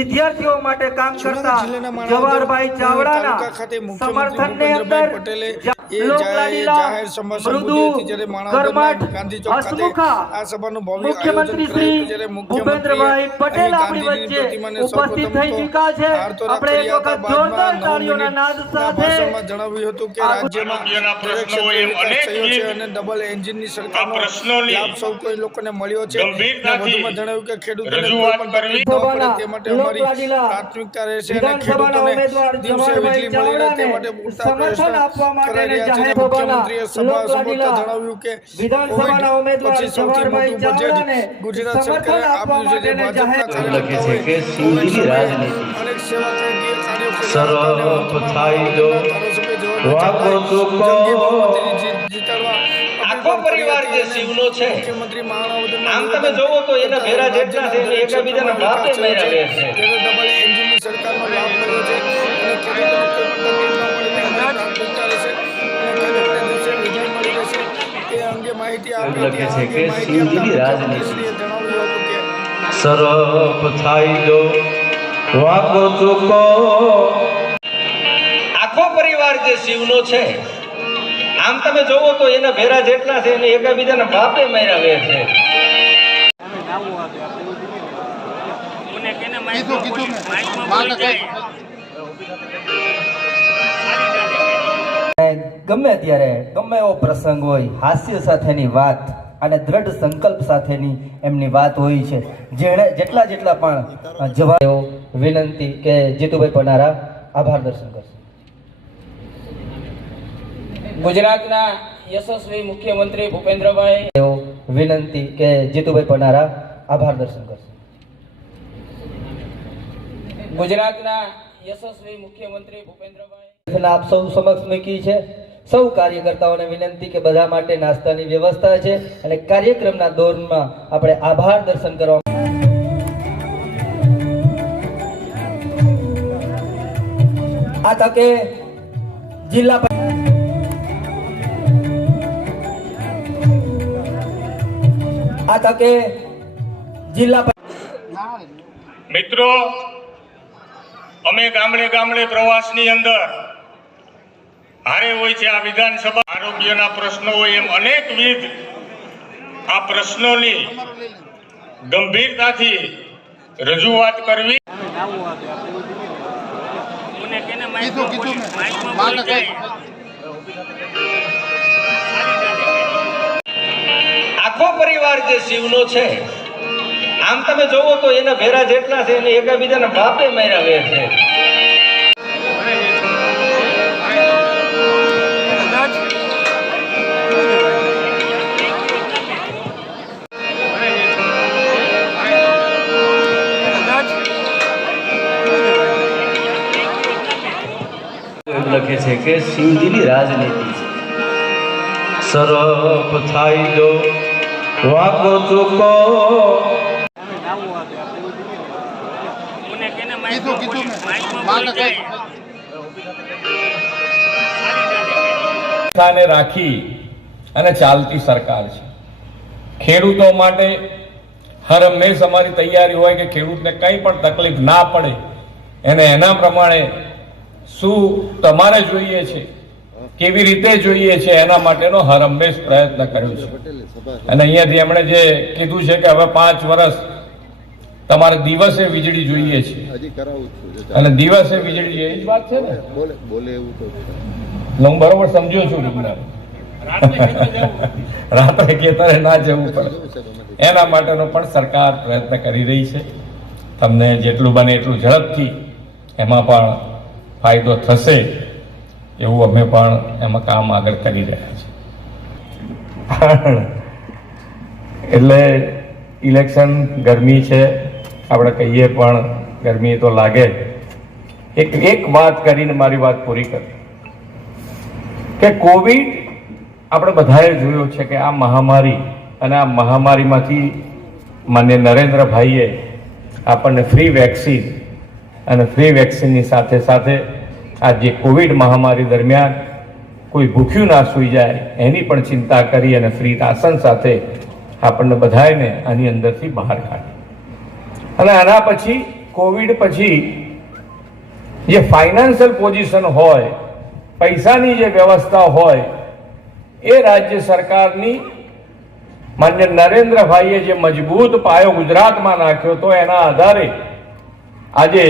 વિદ્યાર્થીઓ માટે કામ કરતા જવાહરભાઈ ચાવડાના સમર્થનને અંદર મૃદુ કર્મઠ હસમુખા મુખ્યમંત્રી શ્રી ભૂપેન્દ્રભાઈ પટેલ આપણી વચ્ચે ઉપસ્થિત થઈ ચૂક્યા છે। આપણે એક વખત જોરદાર તાળીઓના નાદ સાથે જણાવ્યું હતું કે રાજ્યમાં ડબલ એન્જિનની સરકારનો લાભ સૌ કોઈ લોકોને મળ્યો છે। વધુમાં જણાવ્યું કે ખેડૂતોને કોઈ પણ તકલીફ ન પડે તે માટે અમારી પ્રાથમિકતા રહેશે અને ખેડૂતોને દિવસે વીજળી મળી રહે તે માટે પૂરતા પ્રયત્નો કરાઈ રહ્યા છે। મુખ્યમંત્રીએ સભા સંબોધતા જણાવ્યું કે વિધાનસભાના ઉમેદવાર પછી સૌથી મોટું બજેટ ગુજરાત સરકારે આપ્યું છે જે ભાજપના કાર્યકર્તાઓએ અનેક સેવાકીય કાર્યો આખો પરિવાર જે શિવનો છે આમ તમે જોવો તો એના ભેરા જેટલા છે એટલે એકબીજાના બાપે મેળવે છે। ડબલ એન્જિનની સરકારનો લાભ મળ્યો છે અને ખેડૂતોને વીજળી મળી રહેશે એ અંગે માહિતી આપી લખે છે કે સિંહની રાજનીતિ જણાવ્યું હતું કે સરપ થાઈલો વાકો ચોકો આખો પરિવાર જે શિવનો છે આમ તમે જોવો તો એના ભેરા જેટલા છે એટલે એકબીજાના બાપે મેળવે છે। ગમે ત્યારે ગમે એવો પ્રસંગ હોય હાસ્ય સાથેની વાત અને દ્રઢ સંકલ્પ સાથેની એમની વાત હોય છે। જેટલા પણ જવાબ વિનંતી કે જીતુભાઈ પનારા આભાર દર્શન કરશે। ગુજરાતના યશસ્વી મુખ્યમંત્રી ભૂપેન્દ્રભાઈ વિનંતી કે જીતુભાઈ પનારા આભાર દર્શન કરશે। ગુજરાતના યશસ્વી મુખ્યમંત્રી ભૂપેન્દ્રભાઈ આપ સૌ સમક્ષ મૂકી છે। સૌ કાર્યકર્તાઓને વિનંતી કે બધા માટે નાસ્તાની વ્યવસ્થા છે અને કાર્યક્રમના દોરમાં આપણે આભાર દર્શન કરવા આ તકે જિલ્લા મિત્રો અમે ગામડે પ્રવાસની અંદર હારે હોય છે। આ વિધાનસભા આરોગ્યના પ્રશ્નો હોય એમ અનેકવિધ આ પ્રશ્નોની ગંભીરતાથી રજૂઆત કરવી આખો પરિવાર જે શિવનો છે આમ તમે જોવો તો એના ભેરા જેટલા છે એટલે એકબીજાના બાપે મેળવે છે। લખે છે કે સિંહની રાજનીતિ છે સરપ થાઈલો વાકો ચોકો રાખી અને ચાલતી સરકાર છે। ખેડૂતો માટે હર હંમેશ અમારી તૈયારી હોય કે ખેડૂતને કંઈ પણ તકલીફ ના પડે એને એના પ્રમાણે શું તમારે જોઈએ છે કેવી રીતે જોઈએ છે એના માટેનો હર હંમેશ પ્રયત્ન કર્યો છે। અને અહીંયાથી એમણે જે કીધું છે કે હવે 5 વર્ષ તમારે દિવસે વીજળી જોઈએ છે અને દિવસે વીજળી એ જ વાત છે ને હું બરોબર સમજ્યો છું રાત્રે ખેતરે ના જવું પડે એના માટેનો પણ સરકાર પ્રયત્ન કરી રહી છે। તમને જેટલું બને એટલું ઝડપથી એમાં પણ ફાયદો થશે એવું અમે પણ એમાં કામ આગળ કરી રહ્યા છીએ। એટલે ઇલેક્શન ગરમી છે આપણે કહીએ પણ ગરમી તો લાગે। એક વાત કરીને મારી વાત પૂરી કરી કે કોવિડ આપણે બધાએ જોયું છે કે આ મહામારી અને આ મહામારીમાંથી માન્ય નરેન્દ્રભાઈએ આપણને ફ્રી વેક્સિન અને ફ્રી વેક્સિનની સાથે સાથે આ જે કોવિડ મહામારી દરમિયાન કોઈ ભૂખ્યું ના સૂઈ જાય એની પણ ચિંતા કરી અને ફ્રી રાશન સાથે આપણને બધાને આની અંદરથી બહાર કાઢી અને આના પછી કોવિડ પછી જે ફાઇનાન્શિયલ પોઝિશન હોય, પૈસાની જે વ્યવસ્થા હોય, એ રાજ્ય સરકારની માન્ય નરેન્દ્રભાઈએ જે મજબૂત પાયો ગુજરાતમાં નાખ્યો હતો, એના આધારે આજે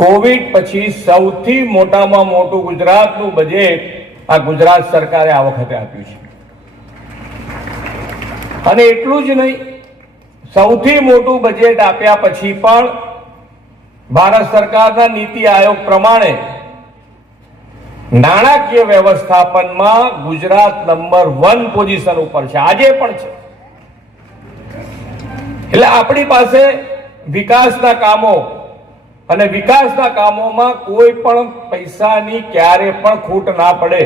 કોવિડ પછી સૌથી મોટામાં મોટું ગુજરાતનું બજેટ આ ગુજરાત સરકારે આ વખતે આપ્યું છે. અને એટલું જ નહીં, સૌથી મોટું બજેટ આપ્યા પછી પણ ભારત સરકારના નીતિ આયોગ પ્રમાણે નાણાકીય વ્યવસ્થાપનમાં ગુજરાત નંબર 1 પોઝિશન ઉપર છે, આજે પણ છે. એટલે આપણી પાસે વિકાસના કામો અને વિકાસના કામોમાં કોઈ પણ પૈસાની ક્યારે પણ ખૂટ ના પડે.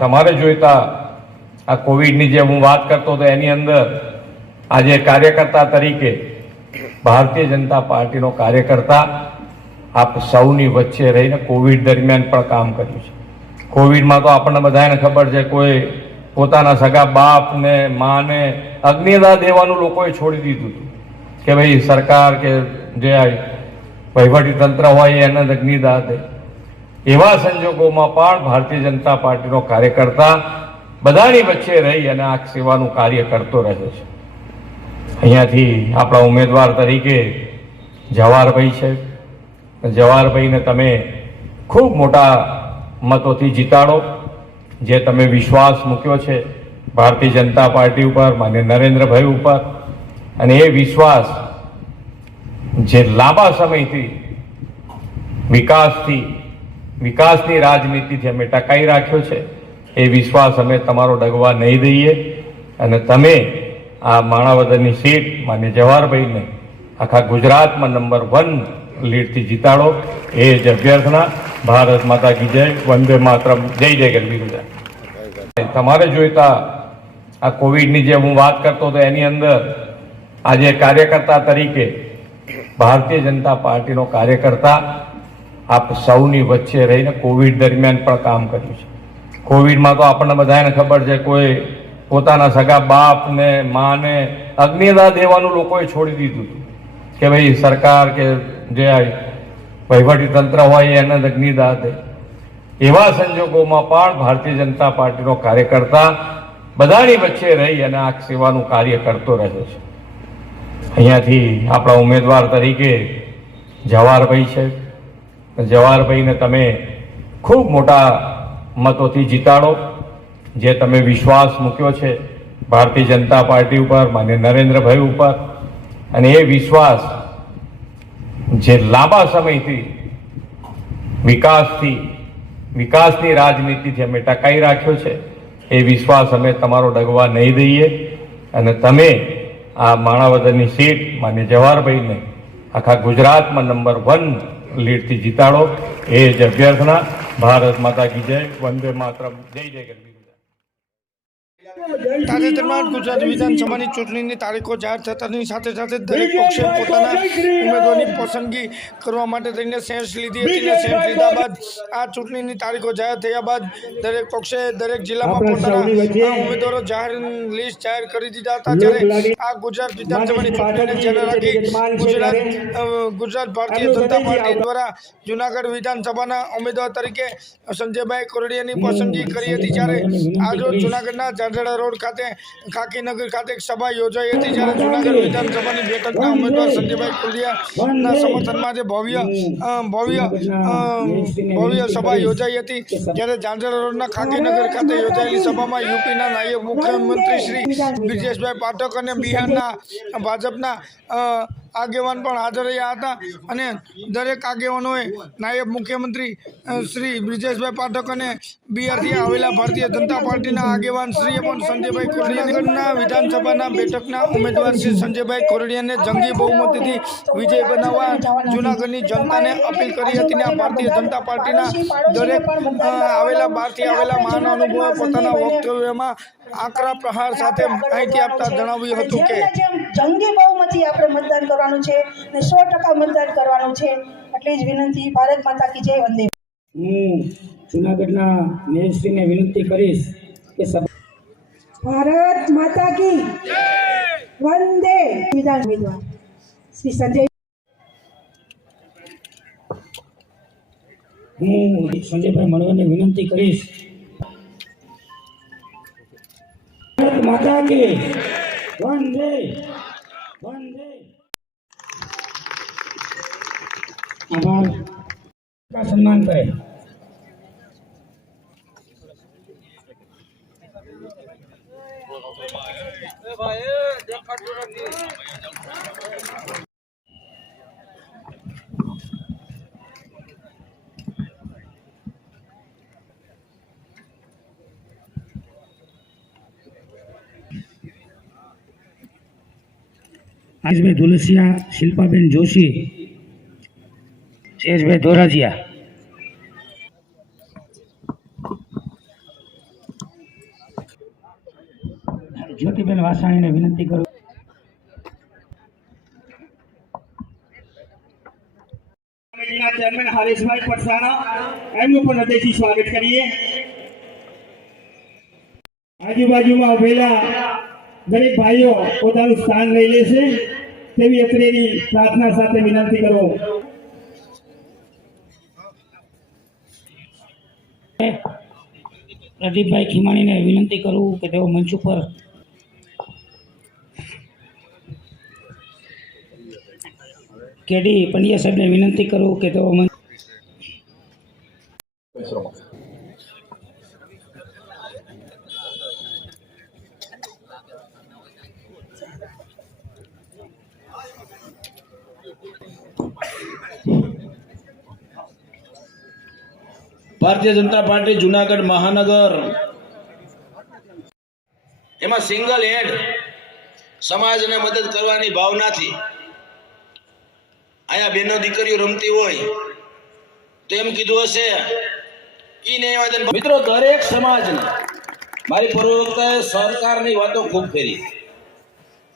તમારે જોઈતા આ કોવિડની જે હું વાત કરતો હતો એની અંદર આજે કાર્યકર્તા તરીકે ભારતીય જનતા પાર્ટીનો કાર્યકર્તા આપ સૌની વચ્ચે રહીને કોવિડ દરમિયાન પણ કામ કર્યું છે. કોવિડમાં તો આપણને બધાને ખબર છે, કોઈ પોતાના સગા બાપને માને અગ્નિદાહ દેવાનું લોકોએ છોડી દીધું હતું કે ભાઈ સરકાર કે જે વહીવટી તંત્ર હોય એને અગ્નિદાહ દે. એવા સંજોગોમાં પણ ભારતીય જનતા પાર્ટીનો કાર્યકર્તા બધાની વચ્ચે રહી અને આ સેવાનું કાર્ય કરતો રહે છે. અહીંયાથી આપણા ઉમેદવાર તરીકે જવાહરભાઈ છે. જવાહરભાઈને તમે ખૂબ મોટા મતોથી જીતાડો. જે તમે વિશ્વાસ મૂક્યો છે ભારતીય જનતા પાર્ટી ઉપર, માન્ય નરેન્દ્રભાઈ ઉપર, અને એ વિશ્વાસ જે લાંબા સમયથી વિકાસની રાજનીતિથી અમે ટકાઈ રાખ્યો છે, એ વિશ્વાસ અમે તમારો ડગવા નહીં દઈએ. અને તમે આ માણાવદરની સીટ માન્ય જવાહરભાઈને આખા ગુજરાતમાં નંબર 1 લીડથી જીતાડો. એ જ અભ્યર્થના. ભારત માતા કી જય. વંદે માતરમ. જય જય ગરવી ગુજરાત. તમારે જોઈતા આ કોવિડની જે હું વાત કરતો હતો એની અંદર આજે કાર્યકર્તા તરીકે ભારતીય જનતા પાર્ટીનો કાર્યકર્તા આપ સૌની વચ્ચે રહીને કોવિડ દરમિયાન પણ કામ કર્યું છે. કોવિડમાં તો આપણને બધાને ખબર છે, કોઈ પોતાના સગા બાપને માને અગ્નિદાહ દેવાનું લોકોએ છોડી દીધું હતું કે ભાઈ સરકાર કે જે વહીવટી તંત્ર હોય એને અગ્નિદાહ દે. એવા સંજોગોમાં પણ ભારતીય જનતા પાર્ટીનો કાર્યકર્તા બધાની વચ્ચે રહી અને આ સેવાનું કાર્ય કરતો રહે છે. અહીંયાથી આપણા ઉમેદવાર તરીકે જવાહરભાઈ છે. જવાહરભાઈને તમે ખૂબ મોટા મતોથી જીતાડો. જે તમે વિશ્વાસ મૂક્યો છે ભારતીય જનતા પાર્ટી ઉપર, માન્ય નરેન્દ્રભાઈ ઉપર, અને એ વિશ્વાસ જે લાંબા સમયથી વિકાસની રાજનીતિથી અમે ટકાઈ રાખ્યો છે, એ વિશ્વાસ અમે તમારો ડગવા નહીં દઈએ. અને તમે આ માણાવદરની સીટ માન્ય જવાહરભાઈને આખા ગુજરાતમાં નંબર 1 લીડથી જીતાડો. એ જ અભ્યર્થના. ભારત માતા કી જય. વંદે માતરમ. જય જય ગરવી. તાજેતરમાં ગુજરાત વિધાનસભાની ચૂંટણીની તારીખો જાહેર થતાની સાથે સાથે દરેક પક્ષે પોતાના ઉમેદવારની પસંદગી કરવા માટે થઈને સેન્સ લીધી હતી. અને સેન્સ લીધા બાદ આ ચૂંટણીની તારીખો જાહેર થયા બાદ દરેક પક્ષે દરેક જિલ્લામાં પોતાના ઉમેદવારો લિસ્ટ જાહેર કરી દીધા હતા. જ્યારે આ ગુજરાત વિધાનસભાની ચૂંટણીને ધ્યાને રાખી ગુજરાત ભારતીય જનતા પાર્ટી દ્વારા જૂનાગઢ વિધાનસભાના ઉમેદવાર તરીકે સંજયભાઈ કોરડિયાની પસંદગી કરી હતી. જ્યારે આજરોજ જૂનાગઢના ઝાંઝડા રોડ ખાતે ખાકીનગર ખાતે એક સભા યોજાઈ હતી. જ્યારે જૂનાગઢ વિધાનસભાની બેઠકના ઉમેદવાર સંજયભાઈ કોરડિયાના સમર્થનમાં જે ભવ્ય સભા યોજાઈ હતી. જ્યારે ઝાંઝડા રોડના ખાકીનગર ખાતે યોજાયેલી સભામાં યુપીના નાયબ મુખ્યમંત્રી શ્રી બ્રિજેશભાઈ પાઠક અને બિહારના ભાજપના આગેવાન પણ હાજર રહ્યા હતા. અને દરેક આગેવાનોએ નાયબ મુખ્યમંત્રી શ્રી બ્રિજેશભાઈ પાઠક અને બિહારથી આવેલા ભારતીય જનતા પાર્ટીના આગેવાન શ્રીએ પણ સંજયભાઈ કોરડિયાના વિધાનસભાના બેઠકના ઉમેદવાર શ્રી સંજયભાઈ કોરડિયાને જંગી બહુમતીથી વિજય બનાવવા જૂનાગઢની જનતાને અપીલ કરી હતી. અને ભારતીય જનતા પાર્ટીના દરેક બહારથી આવેલા મહાનુભાવોએ પોતાના વક્તવ્યમાં આકરા પ્રહાર સાથે માહિતી આપતા જણાવ્યું હતું કે જંગી બહુમતી આપણે મતદાન કરવાનું છે અને 100% મતદાન કરવાનું છે. એટલી જ વિનંતી. ભારત માતા કી જય. વંદે. હું જૂનાગઢના મેયરશ્રીને વિનંતી કરીશ કે ભારત માતા કી વંદે. વિધાન ઉમેદવાર શ્રી સંજય હું સંજયભાઈ મળવાને વિનંતી કરીશ. ભારત માતા કી વંદે વંદે. આભાર. का सम्मान करे. आजभाई धुलसिया, शिल्पाबेन जोशी, शेषभाई धोराजिया. ज्योतिबेन वासाणी ने विनंती करूं. चेरमेन हरीशभाई पटसाणा एमનું પણ હૃદયથી સ્વાગત કરીએ. આજુબાજુમાં ઉભેલા દરેક ભાઈઓ પોતાનું સ્થાન લઈ લેશે તેવી અત્રેની પ્રાર્થના સાથે વિનંતી કરો. પ્રદીપભાઈ ખીમાણીને વિનંતી કરું કે તેઓ મંચ ઉપર કેડી પંડ્યા સાહેબને વિનંતી કરું કે તેઓ મંચ. ભારતીય જનતા પાર્ટી જુનાગઢ મહાનગર એમાં સિંગલ હેડ સમાજને મદદ કરવાની ભાવનાથી અહીંયા બેનો દીકરીઓ રમતી હોય તો એમ કીધું હશે ઈ નિવેદન. મિત્રો, દરેક સમાજને મારી પ્રવક્તાએ સરકારની વાતો ખૂબ કરી.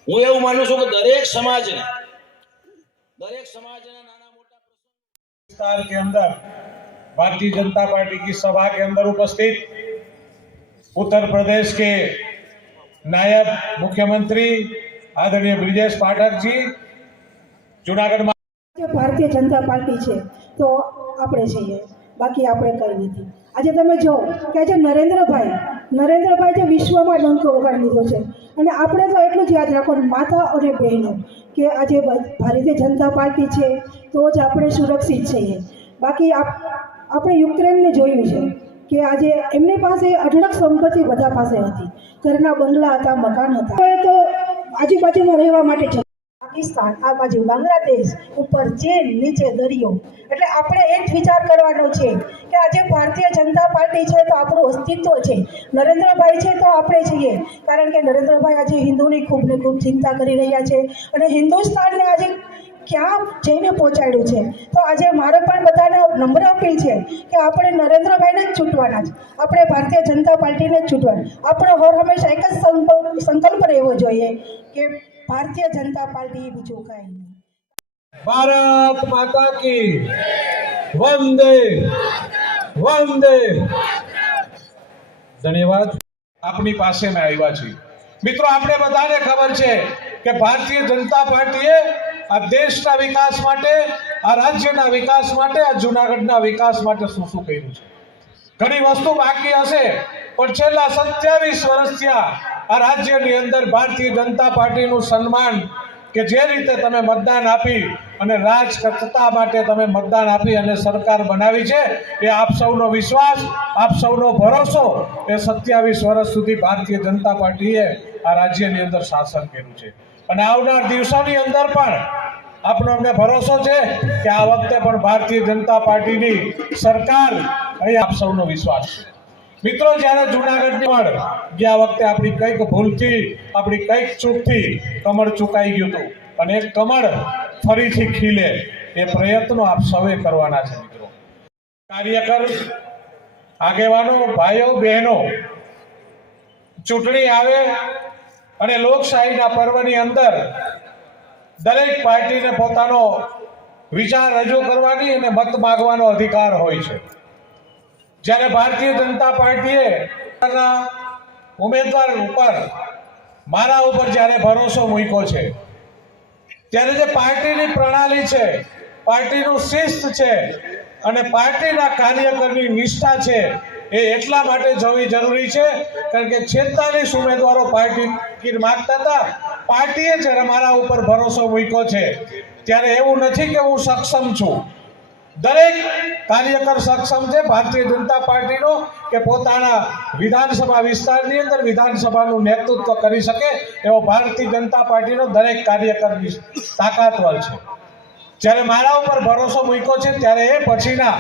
હું એવું માનું છું કે દરેક સમાજના નાના મોટા विस्तार के अंदर भारतीय जनता पार्टी की सभा के अंदर उपस्थित उत्तर प्रदेश के नायब मुख्यमंत्री आदरणीय ब्रिजेश पाठक जी, जूनागढ़ में ભારતીય જનતા પાર્ટી છે તો આપણે છીએ, બાકી આપણે કંઈ નથી. આજે તમે જો કે આજે નરેન્દ્રભાઈ જે વિશ્વમાં ડંકો વગાડી લીધો છે અને આપણે તો એટલું જ યાદ રાખવાનું માતા અને બહેનો કે આજે ભારતીય જનતા પાર્ટી છે તો જ આપણે સુરક્ષિત છીએ. બાકી આપણે યુક્રેનને જોયું છે કે આજે એમની પાસે અઢળક સંપત્તિ બધા પાસે હતી, ઘરના બંગલા હતા, મકાન હતા. હવે તો આજુબાજુમાં રહેવા માટે છે પાકિસ્તાન, આ બાજુ બાંગ્લાદેશ, ઉપર ચીન, નીચે દરિયો. એટલે આપણે એ જ વિચાર કરવાનો છે કે આજે ભારતીય જનતા પાર્ટી છે તો આપણું અસ્તિત્વ છે, નરેન્દ્રભાઈ છે તો આપણે છીએ. કારણ કે નરેન્દ્રભાઈ આજે હિન્દુની ખૂબ ને ખૂબ ચિંતા કરી રહ્યા છે અને હિન્દુસ્તાનને આજે ક્યાં જઈને પહોંચાડ્યું છે. તો આજે મારે પણ બધાને નમ્ર અપીલ છે કે આપણે નરેન્દ્રભાઈને જ ચૂંટવાના છે, આપણે ભારતીય જનતા પાર્ટીને જ ચૂંટવાના. આપણો હર હંમેશા એક જ સંકલ્પ રહેવો જોઈએ કે ભારતીય જનતા પાર્ટી બીજું કાંઈ નહીં. भारत माता की वंदे वंदे. धन्यवाद. આપની પાસે મેં આવ્યા છીએ. મિત્રો, આપણે બધાને ખબર છે કે ભારતીય જનતા પાર્ટીએ આ દેશના વિકાસ માટે, આ રાજ્યના વિકાસ માટે, આ જૂનાગઢના વિકાસ માટે શું શું કર્યું છે. ઘણી વસ્તુ બાકી હશે પણ છેલ્લા 27 વર્ષથી આ રાજ્યની અંદર ભારતીય જનતા પાર્ટીનું સન્માન કે જે રીતે તમે મતદાન આપી અને રાજસત્તા માટે તમે મતદાન આપી અને સરકાર બનાવી છે, એ આપ સૌનો વિશ્વાસ, આપ સૌનો ભરોસો, એ 27 વર્ષ સુધી ભારતીય જનતા પાર્ટીએ આ રાજ્યની અંદર શાસન કર્યું છે. અને આવનાર દિવસોની અંદર પણ અમને ભરોસો છે કે આ વખતે પણ ભારતીય જનતા પાર્ટીની સરકાર અહીં આપ સૌનો વિશ્વાસ છે. મિત્રો, જ્યારે જૂનાગઢની પણ ગયા વખતે આપણી કંઈક ભૂલથી, આપણી કંઈક ચૂકથી કમળ ચૂકાઈ ગયું હતું અને એક કમળ ફરીથી ખીલે એ પ્રયત્નો આપ સૌએ કરવાના છે. મિત્રો, કાર્યકર આગેવાનો, ભાઈઓ બહેનો, ચૂંટણી આવે અને લોકશાહીના પર્વની અંદર દરેક પાર્ટીને પોતાનો વિચાર રજૂ કરવાની અને મત માગવાનો અધિકાર હોય છે. જ્યારે ભારતીય જનતા પાર્ટીએ ઉમેદવાર ઉપર, મારા ઉપર જ્યારે ભરોસો મૂક્યો છે, ત્યારે જે પાર્ટીની પ્રણાલી છે, પાર્ટીનું શિસ્ત છે, અને પાર્ટીના કાર્યકરની નિષ્ઠા છે એ એટલા માટે જોવી જરૂરી છે કારણ કે 46 ઉમેદવારો પાર્ટી માંગતા હતા. પાર્ટીએ જ્યારે મારા ઉપર ભરોસો મૂક્યો છે ત્યારે એવું નથી કે હું સક્ષમ છું. દરેક કાર્યકર સક્ષમ છે ભારતીય જનતા પાર્ટીનો કે પોતાના વિધાનસભા વિસ્તારની અંદર વિધાનસભાનું નેતૃત્વ કરી શકે એવો ભારતીય જનતા પાર્ટીનો દરેક કાર્યકર તાકાતવર છે. જ્યારે મારા ઉપર ભરોસો મૂક્યો છે ત્યારે એ પછીના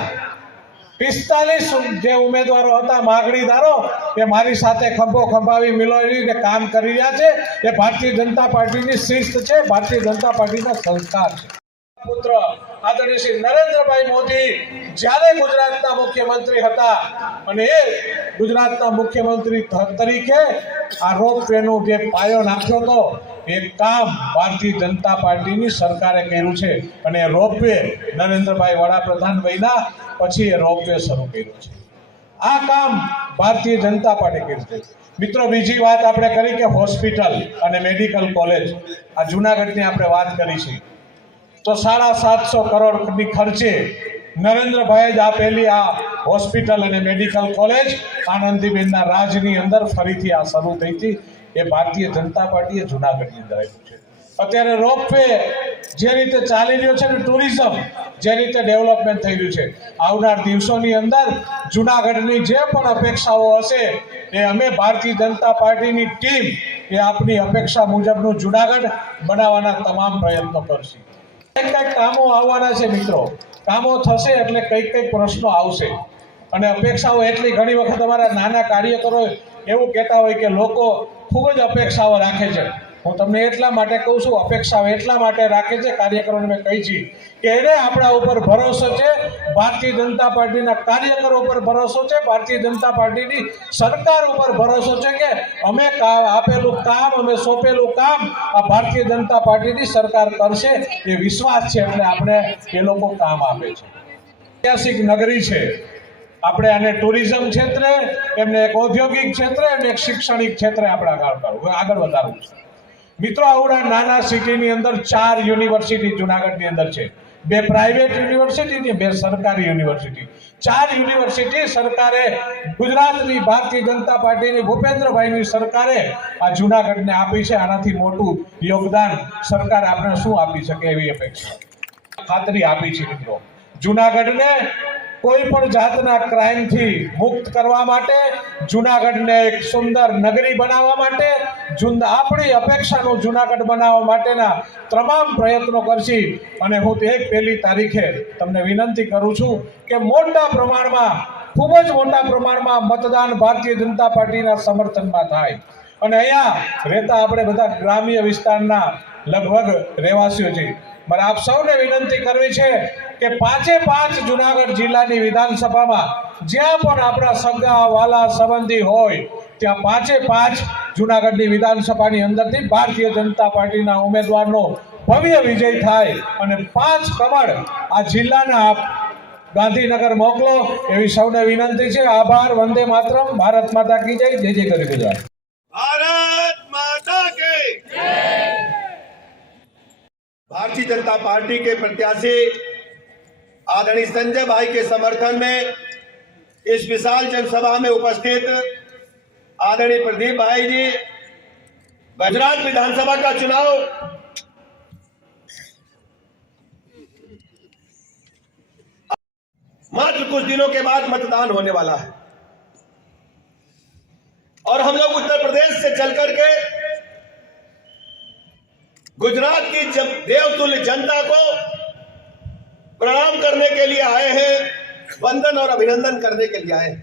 45 જે ઉમેદવારો હતા માગણીદારો એ મારી સાથે ખંભો ખંભાવી મિલાવીને કામ કરી રહ્યા છે. એ ભારતીય જનતા પાર્ટીની શિસ્ત છે, ભારતીય જનતા પાર્ટીના સંસ્કાર છે. પુત્ર આદરણીય શ્રી નરેન્દ્રભાઈ મોદી જ્યારે ગુજરાતના મુખ્યમંત્રી હતા અને એ ગુજરાતના મુખ્યમંત્રી તરીકે આ રોપવેનો જે પાયો નાખ્યો હતો એ કામ ભારતીય જનતા પાર્ટીની સરકારે કર્યું છે અને એ રોપવે નરેન્દ્રભાઈ વડાપ્રધાન બન્યા પછી એ રોપવે શરૂ કર્યું છે. આ કામ ભારતીય જનતા પાર્ટી કર્યું છે. મિત્રો, બીજી વાત આપણે કરી કે હોસ્પિટલ અને મેડિકલ કોલેજ, આ જુનાગઢની આપણે વાત કરી છે તો 750 કરોડની ખર્ચે નરેન્દ્રભાઈએ જ આપેલી આ હોસ્પિટલ અને મેડિકલ કોલેજ આનંદીબેનના રાજની અંદર ફરીથી આ શરૂ થઈ હતી. એ ભારતીય જનતા પાર્ટીએ જુનાગઢની અંદર આપ્યું છે. અત્યારે રોપવે જે રીતે ચાલી રહ્યો છે ને ટુરિઝમ જે રીતે ડેવલપમેન્ટ થઈ રહ્યું છે, આવનાર દિવસોની અંદર જુનાગઢની જે પણ અપેક્ષાઓ હશે એ અમે ભારતીય જનતા પાર્ટીની ટીમ એ આપણી અપેક્ષા મુજબનું જુનાગઢ બનાવવાના તમામ પ્રયત્નો કરશે. કંઈક કામો આવવાના છે મિત્રો, કામો થશે એટલે કંઈક પ્રશ્નો આવશે અને અપેક્ષાઓ એટલી ઘણી વખત અમારા નાના કાર્યકરો એવું કહેતા હોય કે લોકો ખૂબ જ અપેક્ષાઓ રાખે છે. હું તમને એટલા માટે કહું છું, અપેક્ષાઓ એટલા માટે રાખે છે કાર્યકરોને મેં કહી છે કે એને આપણા ઉપર ભરોસો છે, ભારતીય જનતા પાર્ટીના કાર્યકરો ઉપર ભરોસો છે, ભારતીય જનતા પાર્ટીની સરકાર ઉપર ભરોસો છે કે અમે આપેલું કામ, અમે સોંપેલું કામ આ ભારતીય જનતા પાર્ટીની સરકાર કરશે એ વિશ્વાસ છે એટલે આપણે એ લોકો કામ આપે છે. ઐતિહાસિક નગરી છે, આપણે આને ટુરિઝમ ક્ષેત્રે, એમને એક ઔદ્યોગિક ક્ષેત્રે અને એક શૈક્ષણિક ક્ષેત્રે આપણે આગળ વધારવું છે. મિત્રો, આવડા નાના સિટીની અંદર 4 યુનિવર્સિટી જુનાગઢની અંદર છે, 2 પ્રાઇવેટ યુનિવર્સિટી ને 2 સરકારી યુનિવર્સિટી. 4 યુનિવર્સિટી સરકારે, ગુજરાતની ભારતીય જનતા પાર્ટીની ભૂપેન્દ્રભાઈની સરકારે આ જુનાગઢને આપી છે. આનાથી મોટું યોગદાન સરકાર આપણે શું આપી શકે એવી અપેક્ષા ખાતરી આપી છે. મિત્રો, જુનાગઢને કોઈ પણ જાતના ક્રાઇમથી મુક્ત કરવા માટે, જુનાગઢને એક સુંદર નગરી બનાવવા માટે, આપણી અપેક્ષાનું જુનાગઢ બનાવવા માટેના તમામ પ્રયત્નો કરશી. અને હું 1 તારીખે તમને વિનંતી કરું છું કે મોટા પ્રમાણમાં, ખૂબ જ મોટા પ્રમાણમાં મતદાન ભારતીય જનતા પાર્ટીના સમર્થનમાં થાય. અને અહીંયા રહેતા આપણે બધા ગ્રામ્ય વિસ્તારના લગભગ રહેવાસીઓ છીએ. મારે આપ સૌને વિનંતી કરવી છે કે 5 જુનાગઢ જિલ્લાની વિધાનસભામાં જ્યાં પણ આપણા સગા વાલા સંબંધી હોય ત્યાં 5 જુનાગઢની વિધાનસભાની અંદરથી ભારતીય જનતા પાર્ટીના ઉમેદવારનો ભવ્ય વિજય થાય અને 5 કમળ આ જિલ્લાના ગાંધીનગર મોકલો એવી સૌને વિનંતી છે. આભાર. વંદે માતરમ. ભારત માતા કી જય. જય જય કરી ગુજરાત. भारत माता के भारतीय जनता पार्टी के प्रत्याशी आदरणीय संजय भाई के समर्थन में इस विशाल जनसभा में उपस्थित आदरणीय प्रदीप भाई जी, गुजरात विधानसभा का चुनाव मात्र कुछ दिनों के बाद मतदान होने वाला है और हम लोग उत्तर प्रदेश से चल करके गुजरात की देवतुल्य जनता को प्रणाम करने के लिए आए हैं, वंदन और अभिनंदन करने के लिए आए हैं।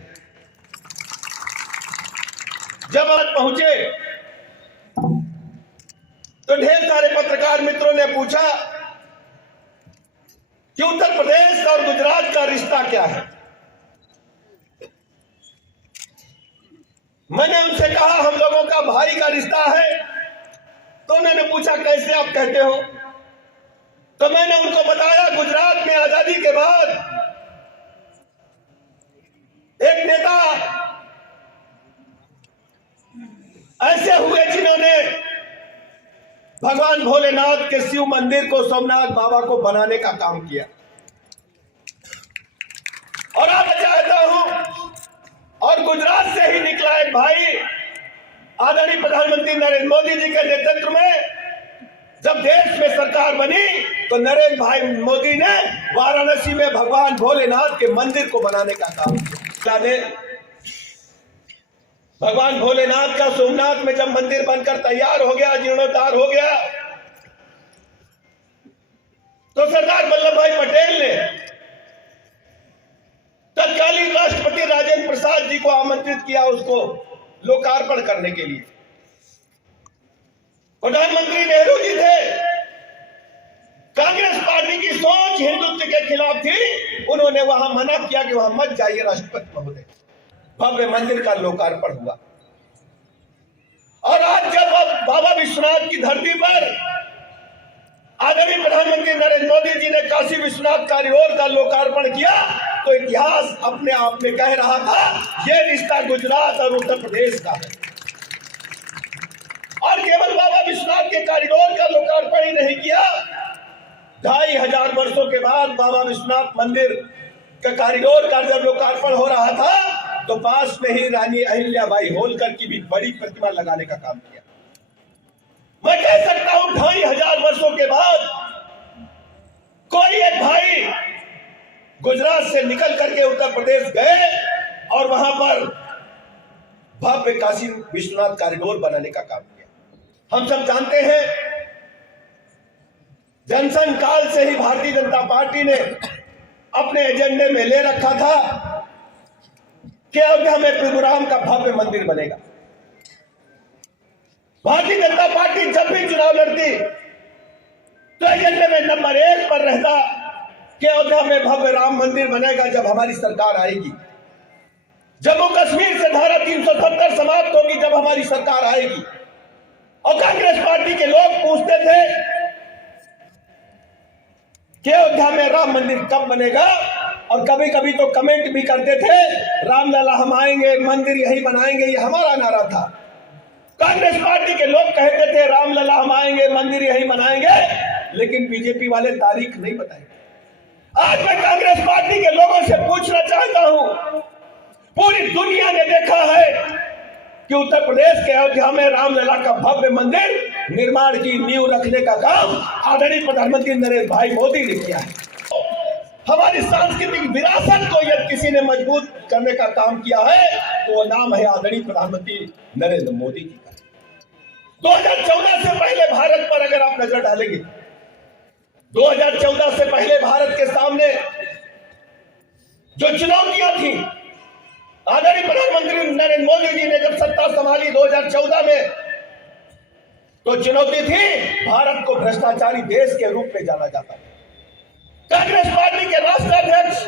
जब आज पहुंचे तो ढेर सारे पत्रकार मित्रों ने पूछा कि उत्तर प्रदेश और गुजरात का रिश्ता क्या है। मैंने उनसे कहा हम लोगों का भाई का रिश्ता है। तो उन्होंने पूछा कैसे आप कहते हो? तो मैंने उनको बताया गुजरात में आजादी के बाद एक नेता ऐसे हुए जिन्होंने भगवान भोलेनाथ के शिव मंदिर को सोमनाथ बाबा को बनाने का काम किया। और अब चाहता हूं, और गुजरात से ही निकला एक भाई आदरणीय प्रधानमंत्री नरेंद्र मोदी जी के नेतृत्व में जब देश में सरकार बनी तो नरेंद्र भाई मोदी ने वाराणसी में भगवान भोलेनाथ के मंदिर को बनाने का काम किया। भगवान भोलेनाथ का सोमनाथ में जब मंदिर बनकर तैयार हो गया, जीर्णोद्धार हो गया, तो सरदार वल्लभ भाई पटेल ने तत्कालीन राष्ट्रपति राजेंद्र प्रसाद जी को आमंत्रित किया उसको लोकार्पण करने के लिए। प्रधानमंत्री नेहरू जी थे, कांग्रेस पार्टी की सोच हिंदुत्व के खिलाफ थी, उन्होंने वहां मना किया कि वहां मत जाइए राष्ट्रपति महोदय। भव्य मंदिर का लोकार्पण हुआ। और आज जब बाबा विश्वनाथ की धरती पर आदरणीय प्रधानमंत्री नरेंद्र मोदी जी ने काशी विश्वनाथ कॉरिडोर का लोकार्पण किया तो इतिहास अपने आप में कह रहा था यह रिश्ता गुजरात और उत्तर प्रदेश का है। और केवल बाबा विश्वनाथ के कॉरिडोर का लोकार्पण ही नहीं किया, 2500 वर्षों के बाद बाबा विश्वनाथ मंदिर का कॉरिडोर का जब लोकार्पण हो रहा था तो पास में ही रानी अहिल्याबाई होलकर की भी बड़ी प्रतिमा लगाने का काम किया। मैं कह सकता हूं 2500 वर्षों के बाद कोई एक भाई गुजरात से निकल करके उत्तर प्रदेश गए और वहां पर भव्य काशी विश्वनाथ कॉरिडोर बनाने का काम किया। हम सब जानते हैं जनसंघ काल से ही भारतीय जनता पार्टी ने अपने एजेंडे में ले रखा था कि अयोध्या में प्रभु राम का भव्य मंदिर बनेगा। भारतीय जनता पार्टी जब भी चुनाव लड़ती तो एजेंडे में नंबर 1 पर रहता कि अयोध्या में भव्य राम मंदिर बनेगा जब हमारी सरकार आएगी। जम्मू कश्मीर से धारा 370 समाप्त होगी जब हमारी सरकार आएगी। और कांग्रेस पार्टी के लोग पूछते थे कि अयोध्या में राम मंदिर कब बनेगा, और कभी कभी तो कमेंट भी करते थे रामलला हम आएंगे मंदिर यही बनाएंगे, ये हमारा नारा था। कांग्रेस पार्टी के लोग कहते थे रामलला हम आएंगे मंदिर यही बनाएंगे, लेकिन बीजेपी वाले तारीख नहीं बताएंगे। आज मैं कांग्रेस पार्टी के लोगों से पूछना चाहता हूं, पूरी दुनिया ने देखा है कि उत्तर प्रदेश के अयोध्या में रामलला का भव्य मंदिर निर्माण की नींव रखने का काम आदरणीय प्रधानमंत्री नरेंद्र भाई मोदी ने किया है। हमारी सांस्कृतिक विरासत को यदि किसी ने मजबूत करने का काम किया है तो वो नाम है आदरणीय प्रधानमंत्री नरेंद्र मोदी जी का। 2014 से पहले भारत पर अगर आप नजर डालेंगे, 2014 से पहले भारत के सामने जो चुनौतियां थी, आदरणीय प्रधानमंत्री नरेंद्र मोदी जी ने जब सत्ता संभाली 2014 में, तो चुनौती थी भारत को भ्रष्टाचारी देश के रूप में जाना जाता है। कांग्रेस पार्टी के राष्ट्राध्यक्ष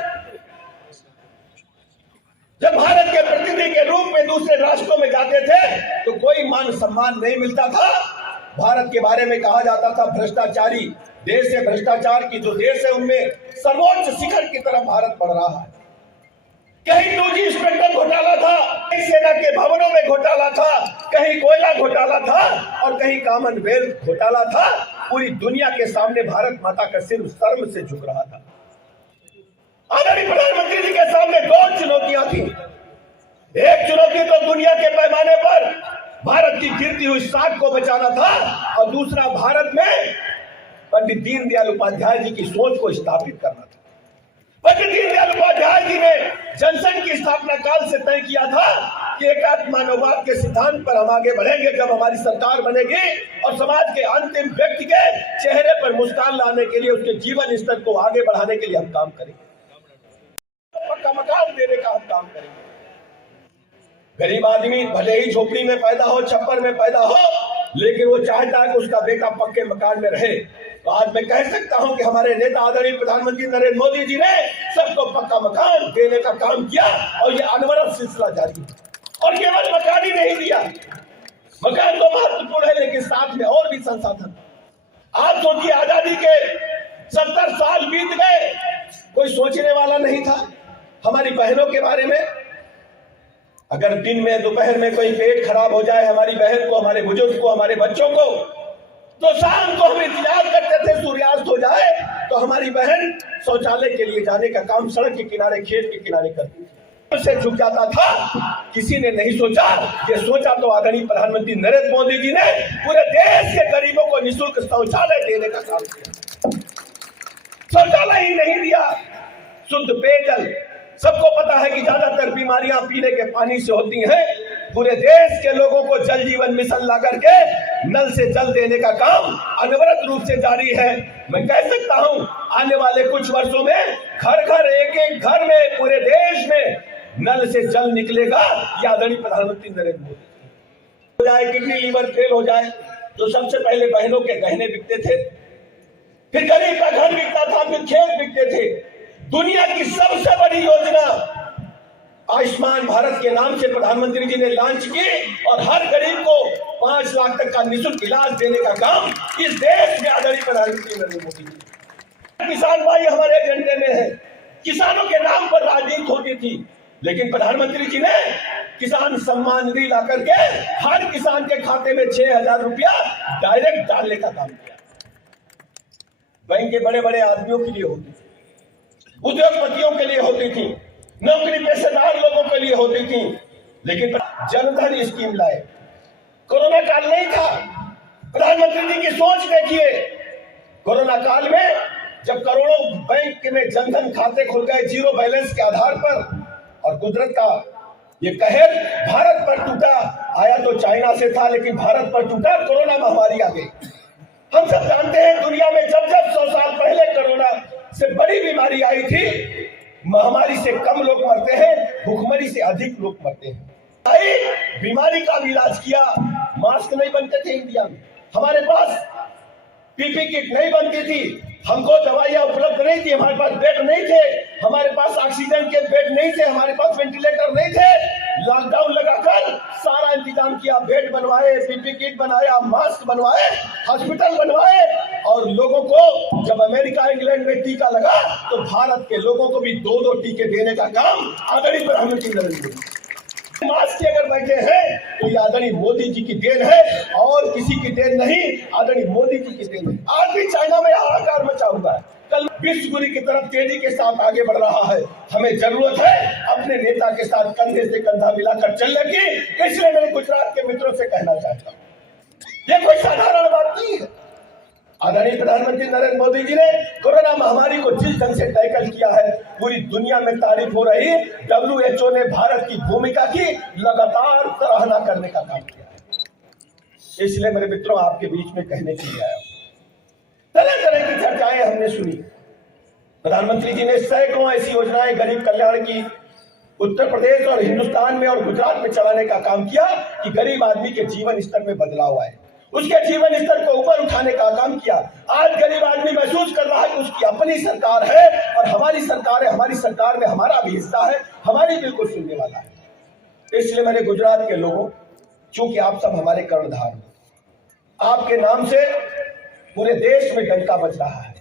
जब भारत के प्रतिनिधि के रूप में दूसरे राष्ट्रों में जाते थे तो कोई मान सम्मान नहीं मिलता था। भारत के बारे में कहा जाता था भ्रष्टाचारी देश है, भ्रष्टाचार की जो देश है उनमें सर्वोच्च शिखर की तरफ भारत बढ़ रहा है। कहीं 2G स्पेक्ट्रम घोटाला था, कहीं सेना के भवनों में घोटाला था, कहीं कोयला घोटाला था और कहीं कॉमनवेल्थ घोटाला था। पूरी दुनिया के सामने भारत माता का सिर शर्म से झुक रहा था। आदरणीय प्रधानमंत्री जी के सामने 2 चुनौतियां थी। एक चुनौती तो दुनिया के पैमाने पर भारत की गिरती हुई साख को बचाना था और दूसरा भारत में पंडित दीनदयाल उपाध्याय जी की सोच को स्थापित करना था। पंडित दीनदयाल उपाध्याय जी ने जनसंघ की स्थापना काल से तय किया था कि एकात्म मानववाद के सिद्धांत पर हम आगे बढ़ेंगे जब हमारी सरकार बनेगी और समाज के अंतिम व्यक्ति के चेहरे पर मुस्कान लाने के लिए, उसके जीवन स्तर को आगे बढ़ाने के लिए हम काम करेंगे। पक्का मकान देने का हम काम करेंगे। गरीब आदमी भले ही झोपड़ी में पैदा हो, छप्पर में पैदा हो, लेकिन वो चाहता है कि उसका बेटा पक्के मकान में रहे। तो आज मैं कह सकता हूं कि हमारे नेता आदरणीय प्रधानमंत्री नरेंद्र मोदी जी ने सबको पक्का मकान देने का काम किया और ये अनवरत सिलसिला जारी है। और केवल मकान ही नहीं दिया, मकान तो महत्वपूर्ण है लेकिन साथ में और भी संसाधन। आप सोचिए आजादी के 70 साल बीत गए, कोई सोचने वाला नहीं था हमारी बहनों के बारे में। अगर दिन में दोपहर में कोई पेट खराब हो जाए हमारी बहन को, हमारे बुजुर्ग को, हमारे बच्चों को, तो शाम को हम इंतजार करते थे सूर्यास्त हो जाए तो हमारी बहन शौचालय के लिए जाने का काम सड़क के किनारे, खेत के किनारे करती थी, से झुक जाता था। किसी ने नहीं सोचा, ये सोचा तो आदरणीय प्रधानमंत्री नरेंद्र मोदी जी ने पूरे देश के गरीबों को निःशुल्क शौचालय देने का काम किया। शौचालय ही नहीं दिया, शुद्ध पेयजल। सबको पता है कि ज्यादातर बीमारियां पीने के पानी से होती हैं। पूरे देश के लोगों को जल जीवन मिशन ला करके नल से जल देने का काम अनवरत रूप से जारी है। मैं कह सकता हूं आने वाले कुछ वर्षों में घर घर, एक एक घर में पूरे देश में नल से जल निकलेगा। ये आदरणीय प्रधानमंत्री नरेंद्र मोदी हो जाए, किडनी लीवर फेल हो जाए तो सबसे पहले बहनों के गहने बिकते थे, फिर गरीब का घर बिकता था, फिर खेत बिकते थे। दुनिया की सबसे बड़ी योजना आयुष्मान भारत के नाम से प्रधानमंत्री जी ने लॉन्च की और हर गरीब को 5 लाख तक का निःशुल्क इलाज देने का काम इस देश में आदरणीय प्रधानमंत्री नरेंद्र मोदी जी। किसान भाई हमारे एजेंडे में है। किसानों के नाम पर राजनीति होती थी, लेकिन प्रधानमंत्री जी ने किसान सम्मान निधि ला करके हर किसान के खाते में 6,000 रुपया डायरेक्ट डालने का काम किया। बैंक के बड़े बड़े आदमियों के लिए होती थी, उद्योगपतियों के लिए होती थी, नौकरी पेशेदार लोगों के लिए होती थी, लेकिन जनधन स्कीम लाए। कोरोना काल नहीं था, प्रधानमंत्री जी की सोच देखिए। कोरोना काल में जब करोड़ों बैंक में जनधन खाते खुल गए जीरो बैलेंस के आधार पर, और कुदरत का ये कहर भारत पर टूटा। आया तो चाइना से था, लेकिन भारत पर टूटा, कोरोना महामारी आ गई। हम सब जानते हैं दुनिया में जब 100 साल पहले कोरोना से बड़ी बीमारी आई थी, महामारी से कम लोग मरते हैं, भूखमरी से अधिक लोग मरते हैं। बीमारी का भी इलाज किया, मास्क नहीं बनते थे इंडिया में, हमारे पास पीपी किट नहीं बनती थी, हमको दवाइयां उपलब्ध नहीं थी, हमारे पास बेड नहीं थे, हमारे पास ऑक्सीजन के बेड नहीं थे, हमारे पास वेंटिलेटर नहीं थे। लॉकडाउन लगाकर सारा इंतजाम किया, बेड बनवाए, पीपी किट बनाया, मास्क बनवाए, हॉस्पिटल बनवाए, और लोगों को जब अमेरिका इंग्लैंड में टीका लगा तो भारत के लोगों को भी 2-2 टीके देने का काम आदरणीय प्रधानमंत्री नरेंद्र मोदी। मास्क के अगर बैठे हैं तो ये आदरणीय मोदी जी की देन है और किसी की देन नहीं, आदरणीय मोदी जी की देन है। आज भी चाइना में हाहाकार मचा हुआ है, कल विश्व गुरु की तरफ तेजी के साथ आगे बढ़ रहा है। हमें जरूरत है अपने नेता के साथ कंधे से कंधा मिलाकर चलने की। इसलिए मैं गुजरात के मित्रों से कहना चाहता हूँ, ये कोई साधारण बात नहीं है। आदरणीय प्रधानमंत्री नरेंद्र मोदी जी ने कोरोना महामारी को जिस ढंग से टैकल किया है, पूरी दुनिया में तारीफ हो रही। WHO ने भारत की भूमिका की लगातार सराहना करने का काम किया है। इसलिए मेरे मित्रों आपके बीच में कहने के लिए आया हूं। तरह तरह की चर्चाएं हमने सुनी। प्रधानमंत्री जी ने सैकड़ों ऐसी योजनाएं गरीब कल्याण की उत्तर प्रदेश और हिंदुस्तान में और गुजरात में चलाने का काम किया कि गरीब आदमी के जीवन स्तर में बदलाव आए, उसके जीवन स्तर को ऊपर उठाने का काम किया। आज गरीब आदमी महसूस कर रहा है कि उसकी अपनी सरकार है और हमारी सरकार है, हमारी सरकार में हमारा भी हिस्सा है, हमारी बिल्कुल सुनने वाला है। इसलिए मैंने गुजरात के लोगों, चूंकि आप सब हमारे कर्णधार हो, आपके नाम से पूरे देश में डंका बज रहा है।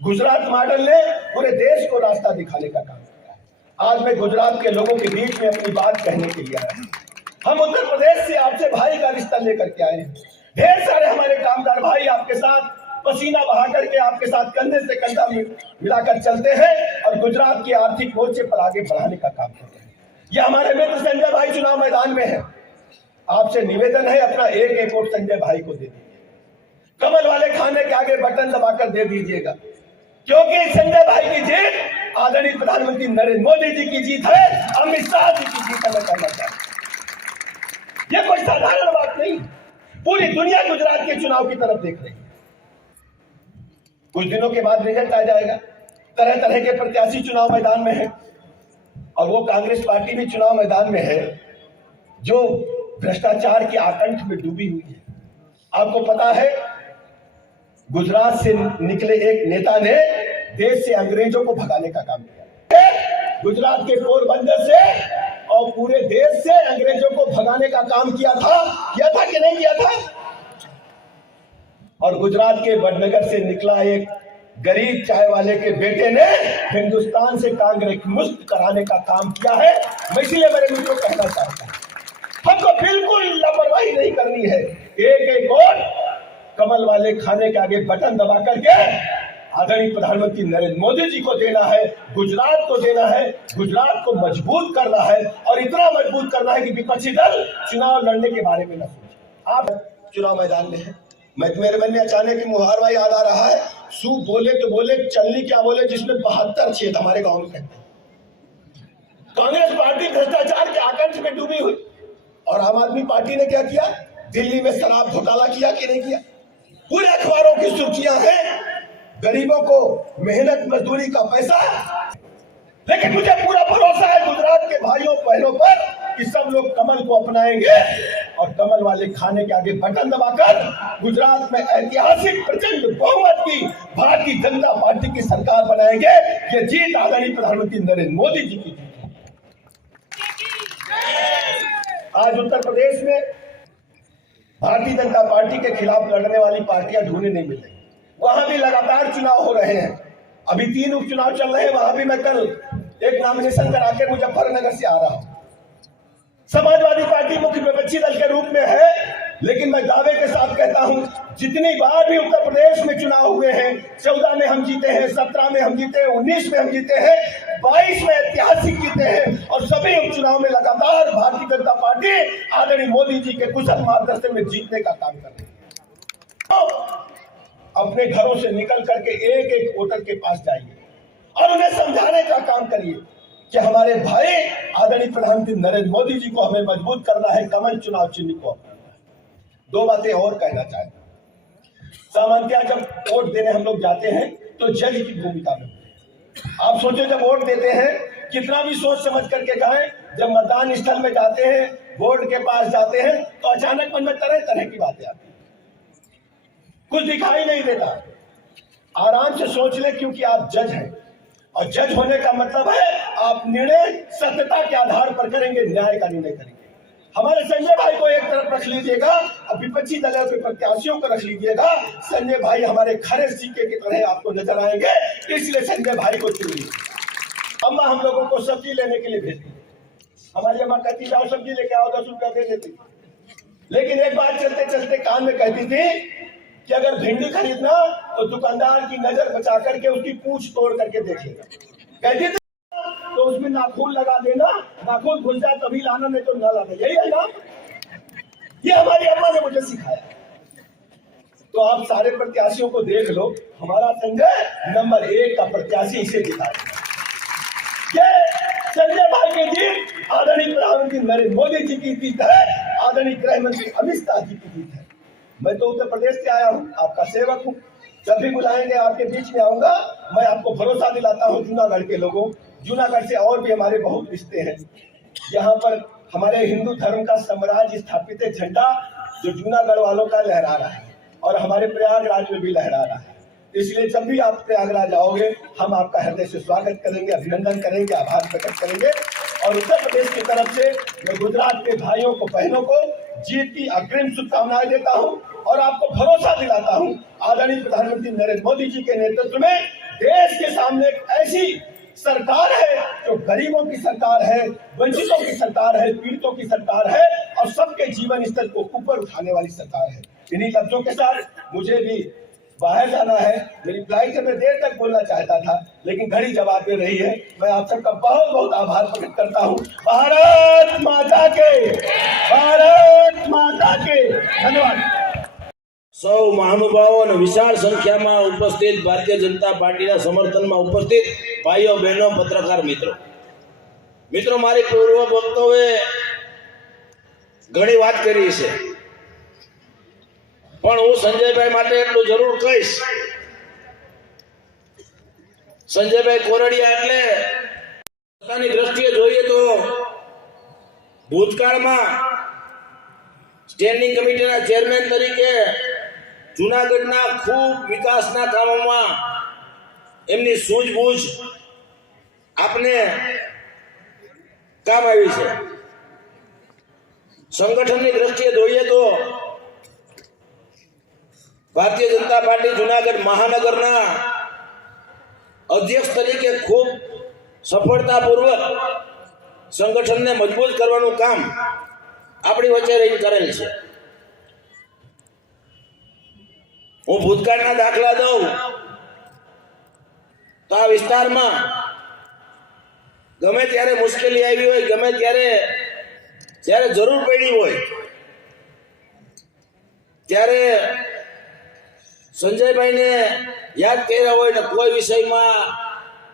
गुजरात मॉडल ने पूरे देश को रास्ता दिखाने का काम किया है। आज मैं गुजरात के लोगों के बीच में अपनी बात कहने के लिए आया हूं। हम उत्तर प्रदेश से आपसे भाई का रिश्ता लेकर के आए हैं। ढेर सारे हमारे कामदार भाई आपके साथ पसीना बहा करके आपके साथ कंधे से कंधा मिलाकर चलते हैं और गुजरात के आर्थिक मोर्चे पर आगे बढ़ाने का काम करते हैं। ये हमारे मित्र संजय भाई चुनाव मैदान में है। आपसे निवेदन है, अपना एक वोट संजय भाई को दे दीजिए। कमल वाले खाने के आगे बटन दबाकर दे दीजिएगा, क्योंकि संजय भाई की जीत आदरणीय प्रधानमंत्री नरेंद्र मोदी जी की जीत है, अमित शाह जी की जीत है। करना चाहिए, यह कोई साधारण बात नहीं। पूरी दुनिया गुजरात के चुनाव की तरफ देख रही है। कुछ दिनों के बाद रिजल्ट आ जाएगा। तरह तरह के प्रत्याशी चुनाव मैदान में है और वो कांग्रेस पार्टी भी चुनाव मैदान में है जो भ्रष्टाचार के आतंक में डूबी हुई है। आपको पता है, गुजरात से निकले एक नेता ने देश से अंग्रेजों को भगाने का काम किया। गुजरात के पोरबंदर से और पूरे देश से अंग्रेजों को भगाने का काम किया था कि नहीं किया था? और गुजरात के वडनगर से निकला एक गरीब चाय वाले के बेटे ने हिंदुस्तान से कांग्रेस मुक्त कराने का काम किया है। मैं इसलिए मेरे मित्रों कहना चाहता हूं, हमको बिल्कुल लापरवाही नहीं करनी है। एक वोट कमल वाले खाने के आगे बटन दबा करके आदरणीय प्रधानमंत्री नरेंद्र मोदी जी को देना है, गुजरात को देना है, गुजरात को मजबूत करना है और इतना मजबूत करना है कि विपक्षी दल चुनाव लड़ने के बारे में न सोचे। आप चुनाव मैदान में हैं, मेरे मन में अचानक ही मुहावरा याद आ रहा है, सू बोले तो बोले, चलनी क्या बोले, जिसमें 72 छेद हमारे गांव में कहते हैं। कांग्रेस पार्टी भ्रष्टाचार के आकंठ में डूबी हुई और आम आदमी पार्टी ने क्या किया? दिल्ली में शराब घोटाला किया कि नहीं किया? पूरे अखबारों की सुर्खियां हैं, गरीबों को मेहनत मजदूरी का पैसा। लेकिन मुझे पूरा भरोसा है गुजरात के भाइयों बहनों पर कि सब लोग कमल को अपनाएंगे और कमल वाले खाने के आगे बटन दबाकर गुजरात में ऐतिहासिक प्रचंड बहुमत की भारतीय जनता पार्टी की सरकार बनाएंगे। ये जीत आदरणीय प्रधानमंत्री नरेंद्र मोदी जी की जीत है। आज उत्तर प्रदेश में भारतीय जनता पार्टी के खिलाफ लड़ने वाली पार्टियां ढूंढने नहीं मिल रही। वहां भी लगातार चुनाव हो रहे हैं, अभी 3 उपचुनाव चल रहे हैं। वहां भी मैं कल एक नॉमिनेशन करा के मुजफ्फरनगर से आ रहा हूं। समाजवादी पार्टी मुख्य विपक्षी दल के रूप में है, लेकिन मैं दावे के साथ कहता हूं, जितनी बार भी उत्तर प्रदेश में चुनाव हुए हैं, 14 में हम जीते हैं, 17 में हम जीते हैं, 19 में हम जीते हैं, 22 में ऐतिहासिक जीते हैं और सभी उपचुनाव में लगातार भारतीय जनता पार्टी आदरणीय मोदी जी के कुशल मार्गदर्शन में जीतने का काम कर रही है। अपने घरों से निकल करके एक एक वोटर के पास जाइए और उन्हें समझाने का काम करिए कि हमारे भाई आदरणीय प्रधानमंत्री नरेंद्र मोदी जी को हमें मजबूत करना है, कमल चुनाव चिन्ह को अपनाना है। 2 बातें और कहना चाहता हूं। सामान्यतः जब वोट देने हम लोग जाते हैं तो जज की भूमिका में, आप सोचो जब वोट देते हैं कितना भी सोच समझ करके जाएं, जब मतदान स्थल में जाते हैं, वोट के पास जाते हैं तो अचानक मन में तरह तरह की बातें आती हैं, कुछ दिखाई नहीं देता। आराम से सोच ले, क्योंकि आप जज हैं और जज होने का मतलब है आप निर्णय सत्यता के आधार पर करेंगे, न्याय का निर्णय करेंगे। हमारे संजय भाई को एक तरफ रख लीजिएगा और विपक्षी दलों के प्रत्याशियों को रख लीजिएगा। संजय भाई हमारे खरे सिक्के की तरह आपको नजर आएंगे, इसलिए संजय भाई को चुन लीजिए। अम्मा हम लोगों को सब्जी लेने के लिए भेजती, हमारी अम्मा कहती जाओ सब्जी लेके आओ, 10 रुपया दे देती। लेकिन एक बात चलते चलते कान में कहती थी कि अगर भिंडी खरीदना तो दुकानदार की नजर बचा करके उसकी पूंछ तोड़ करके देख लेगा। कहती थी तो उसमें नाखून लगा देना, नाखून घुस जाए तभी लाना, नहीं तो ना लाना। यही है ना, ये हमारी अम्मा ने मुझे सिखाया। तो आप सारे प्रत्याशियों को देख लो, हमारा संजय नंबर 1 का प्रत्याशी, इसे जिताएगा। ये संजय भाई की जीत आदरणीय प्रधानमंत्री नरेंद्र मोदी जी की जीत है, आदरणीय गृह मंत्री अमित शाह जी की जीत है। मैं तो उत्तर प्रदेश से आया हूँ, आपका सेवक हूँ, जब भी बुलाएंगे आपके बीच में आऊंगा। मैं आपको भरोसा दिलाता हूँ जूनागढ़ के लोगों, जूनागढ़ से और भी हमारे बहुत रिश्ते हैं। यहाँ पर हमारे हिंदू धर्म का साम्राज्य स्थापित है, झंडा जो जूनागढ़ वालों का लहरा रहा है और हमारे प्रयागराज में भी लहरा रहा है। इसलिए जब भी आप प्रयागराज आओगे, हम आपका हृदय से स्वागत करेंगे, अभिनंदन करेंगे, आभार प्रकट करेंगे। और उत्तर प्रदेश की तरफ से मैं गुजरात के भाइयों को बहनों को जीत की अग्रिम शुभकामनाएं देता हूं और आपको भरोसा दिलाता हूं, आदरणीय प्रधानमंत्री नरेंद्र मोदी जी के नेतृत्व में देश के सामने एक ऐसी सरकार है जो गरीबों की सरकार है, वंचितों की सरकार है, पीड़ितों की सरकार है और सबके जीवन स्तर को ऊपर उठाने वाली सरकार है। इन्हीं लफ्जों के साथ मुझे भी बाहर जाना है, मेरी फ्लाइट से मैं देर तक बोलना चाहता था, लेकिन घड़ी जवाब दे रही है। मैं आप सबका बहुत बहुत आभार प्रकट करता हूँ। भारत माता के, भारत माता के, धन्यवाद। સૌ મહાનુભાવો અને વિશાળ સંખ્યામાં ઉપસ્થિત ભારતીય જનતા પાર્ટીના સમર્થનમાં ઉપસ્થિત ભાઈઓ બહેનો પત્રકાર મિત્રો મારી પૂર્વ વક્તવ્યે ઘણી વાત કરી છે, પણ હું સંજયભાઈ માટે એટલું જરૂર કહીશ, સંજયભાઈ કોરડિયા એટલે પોતાની દ્રષ્ટિએ જોઈએ તો ભૂતકાળમાં સ્ટેન્ડિંગ કમિટીના ચેરમેન તરીકે જૂનાગઢના ખૂબ વિકાસના કામોમાં એમની સૂઝબૂઝ આપને કામ આવી છે। સંગઠનની દ્રષ્ટિએ જોઈએ તો ભારતીય જનતા પાર્ટી જૂનાગઢ મહાનગરના અધ્યક્ષ તરીકે ખૂબ સફળતાપૂર્વક સંગઠનને મજબૂત કરવાનું કામ આપણી વચ્ચે રહીને કરેલ છે। હું ભૂતકાળના દાખલા દઉં તો આ વિસ્તારમાં ગમે ત્યારે મુશ્કેલી આવી હોય, ગમે ત્યારે જ્યારે જરૂર પડી હોય ત્યારે સંજયભાઈને યાદ કર્યા હોય ને કોઈ વિષયમાં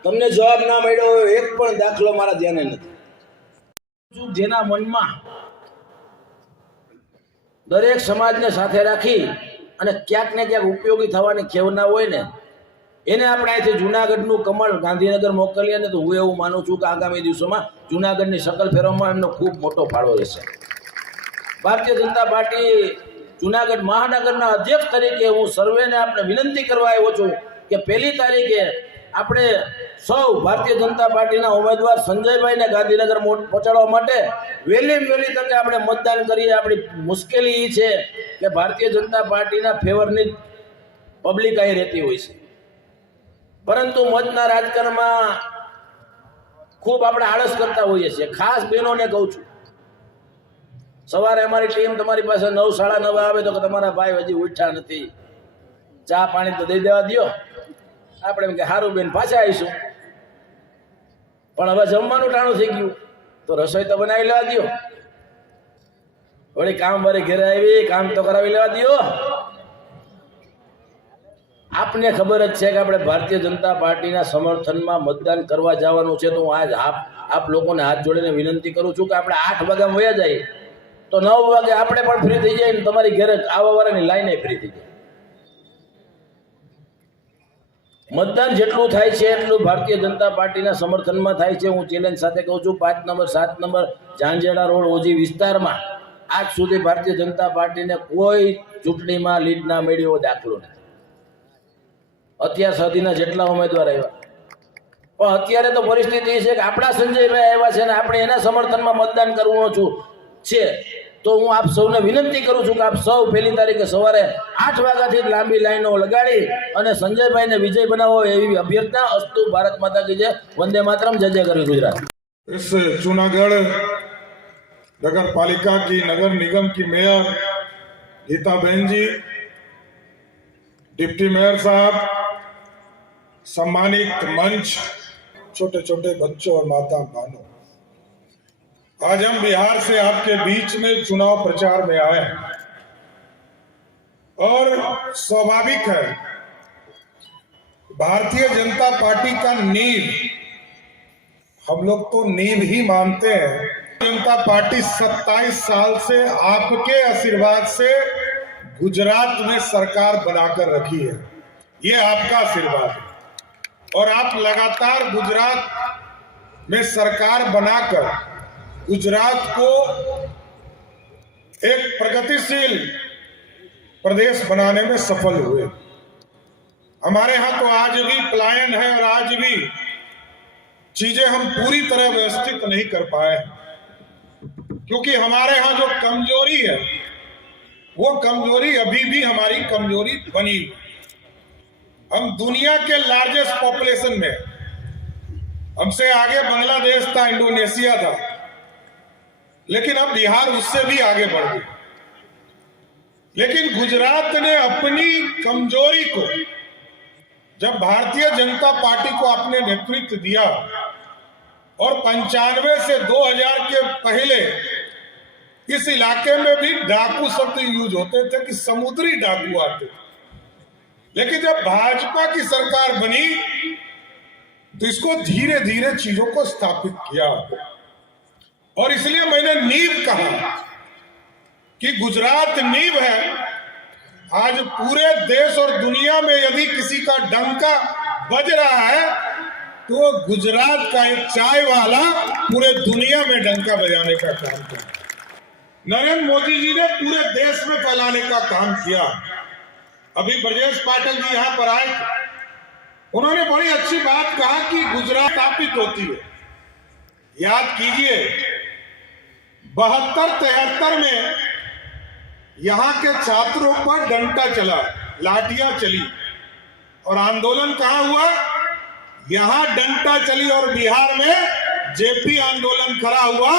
તમને જવાબ ના મળ્યો હોય, એક પણ દાખલો મારા ધ્યાને નથી. જેના મનમાં દરેક સમાજને સાથે રાખી અને ક્યાંક ને ક્યાંક ઉપયોગી થવાની ખેવના હોય ને, એને આપણે અહીંથી જુનાગઢનું કમળ ગાંધીનગર મોકલીએ ને, તો હું એવું માનું છું કે આગામી દિવસોમાં જુનાગઢની શકલ ફેરવવામાં એમનો ખૂબ મોટો ફાળો રહેશે. ભારતીય જનતા પાર્ટી જુનાગઢ મહાનગરના અધ્યક્ષ તરીકે હું સર્વેને આપણે વિનંતી કરવા આવ્યો છું કે 1લી તારીખે આપણે સૌ ભારતીય જનતા પાર્ટીના ઉમેદવાર સંજયભાઈને ગાંધીનગર પહોંચાડવા માટે વહેલી તકે આપણે મતદાન કરીએ. આપણી મુશ્કેલી એ છે કે ભારતીય જનતા પાર્ટીના ફેવરની પબ્લિક અહીં રહેતી હોય છે, પરંતુ મતના રાજકારણમાં ખૂબ આપણે આળસ કરતા હોઈએ છીએ. ખાસ બહેનોને કહું છું, સવારે અમારી ટીમ તમારી પાસે 9, 9:30 આવે તો કે તમારા ભાઈ હજી ઉઠ્યા નથી, ચા પાણી તો દઈ દેવા દો. આપણે એમ કે સારું બેન પાછા આવીશું, પણ હવે જમવાનું ટાણું થઈ ગયું તો રસોઈ તો બનાવી લેવા દો. વળી કામ વાળી ઘરે આવી, કામ તો કરાવી લેવા દો. આપને ખબર જ છે કે આપણે ભારતીય જનતા પાર્ટીના સમર્થનમાં મતદાન કરવા જવાનું છે. તો હું આજ આપ લોકોને હાથ જોડીને વિનંતી કરું છું કે આપણે 8 વાગ્યા વયા જઈએ તો 9 વાગે આપણે પણ ફ્રી થઈ જાય ને તમારી ઘરે આવવાવાળાની લાઈને ફ્રી થઈ જાય. મતદાન જેટલું થાય છે એટલું ભારતીય જનતા પાર્ટીના સમર્થનમાં થાય છે. હું ચેલેન્જ સાથે કહું છું, 5 નંબર 7 નંબર ઝાંઝેડા રોડ ઓજી વિસ્તારમાં આજ સુધી ભારતીય જનતા પાર્ટીને કોઈ ચૂંટણીમાં લીડ ના મળી એવો દાખલો નથી. અત્યાર સુધીના જેટલા ઉમેદવાર આવ્યા, પણ અત્યારે તો પરિસ્થિતિ એ છે કે આપણા સંજયભાઈ આવ્યા છે અને આપણે એના સમર્થનમાં મતદાન કરવાનું છે. તો હું આપ સૌને વિનંતી કરું છું કે આપ સૌ 1લી તારીખે સવારે 8 વાગ્યાથી લાંબી લાઈનો લગાડી અને સંજયભાઈને વિજય બનાવો એવી અભ્યર્થના. અસ્તુ ભારત માતા કી જય, વંદે मातरम, जय जय गरी गुजरात. इस जूनागढ़ नगर पालिका की, नगर निगम की मेयर गीताबेन जी, डिप्टी मेयर साहब, सम्मानित मंच, छोटे छोटे बच्चों और माता बहनों, आज हम बिहार से आपके बीच में चुनाव प्रचार में आए हैं और स्वाभाविक है भारतीय जनता पार्टी का नींव, हम लोग तो नींव ही मानते हैं. जनता पार्टी 27 साल से आपके आशीर्वाद से गुजरात में सरकार बनाकर रखी है. ये आपका आशीर्वाद है और आप लगातार गुजरात में सरकार बनाकर गुजरात को एक प्रगतिशील प्रदेश बनाने में सफल हुए. हमारे यहाँ तो आज भी पलायन है और आज भी चीजें हम पूरी तरह व्यवस्थित नहीं कर पाए, क्योंकि हमारे यहाँ जो कमजोरी है वो कमजोरी अभी भी हमारी कमजोरी बनी. हम दुनिया के लार्जेस्ट पॉपुलेशन में, हमसे आगे बांग्लादेश था, इंडोनेशिया था, लेकिन अब बिहार उससे भी आगे बढ़ गई. लेकिन गुजरात ने अपनी कमजोरी को, जब भारतीय जनता पार्टी को आपने नेतृत्व दिया और 95 से 2000 के पहले इस इलाके में भी डाकू शब्द यूज होते थे कि समुद्री डाकू आते थे, लेकिन जब भाजपा की सरकार बनी तो इसको धीरे धीरे चीजों को स्थापित किया. और इसलिए मैंने नींव कहा कि गुजरात नींव है. आज पूरे देश और दुनिया में यदि किसी का डंका बज रहा है तो गुजरात का एक चाय वाला पूरे दुनिया में डंका बजाने का काम किया. नरेंद्र मोदी जी ने पूरे देश में फैलाने का काम किया. अभी ब्रजेश पाटिल जी यहां पर आए, उन्होंने बड़ी अच्छी बात कहा कि गुजरात स्थापित होती है. याद कीजिए 72-73 में यहां के छात्रों पर डंडा चला, लाठियां चली और आंदोलन कहां हुआ? यहां डंडा चली और बिहार में जेपी आंदोलन खड़ा हुआ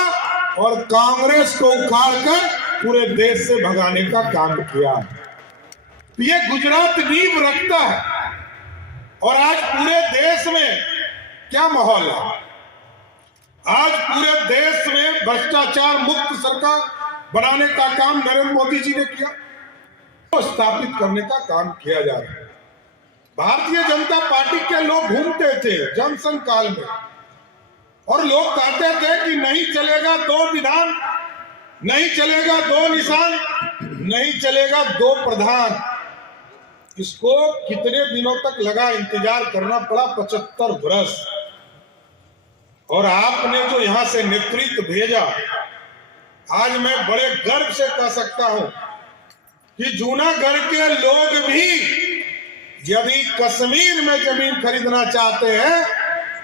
और कांग्रेस को उखाड़कर पूरे देश से भगाने का काम किया. ये गुजरात नींव रखता है. और आज पूरे देश में क्या माहौल है? आज पूरे देश में भ्रष्टाचार मुक्त सरकार बनाने का काम नरेंद्र मोदी जी ने किया, तो स्थापित करने का काम किया जा रहा है। भारतीय जनता पार्टी के लोग घूमते थे जनसंघ काल में और लोग कहते थे कि नहीं चलेगा दो विधान, नहीं चलेगा दो निशान, नहीं चलेगा दो प्रधान। इसको कितने दिनों तक लगा इंतजार करना पड़ा? 75 वर्ष। और आपने जो यहां से नेतृत्व भेजा, आज मैं बड़े गर्व से कह सकता हूं कि जूनागढ़ के लोग भी यदि कश्मीर में जमीन खरीदना चाहते हैं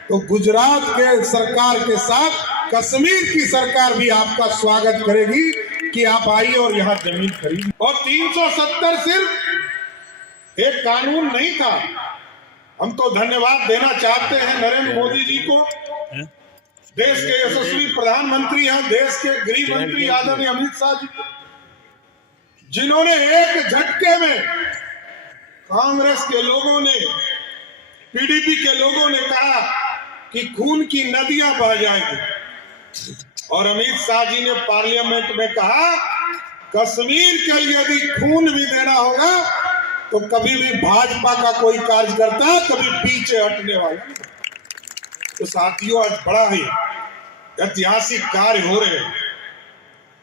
तो गुजरात के सरकार के साथ कश्मीर की सरकार भी आपका स्वागत करेगी कि आप आइए और यहाँ जमीन खरीदिए। और 370 सिर्फ एक कानून नहीं था। हम तो धन्यवाद देना चाहते हैं नरेंद्र मोदी जी को, देश के यशस्वी प्रधानमंत्री हैं, देश के गृह मंत्री आदरणीय अमित शाह जी, जिन्होंने एक झटके में कांग्रेस के लोगों ने, पीडीपी के लोगों ने कहा कि खून की नदियां बह जाएंगी, और अमित शाह जी ने पार्लियामेंट में कहा कश्मीर के लिए यदि खून भी देना होगा तो कभी भी भाजपा का कोई कार्यकर्ता कभी पीछे हटने वाला नहीं। तो साथियों, आज बड़ा ही ऐतिहासिक कार्य हो रहे हैं।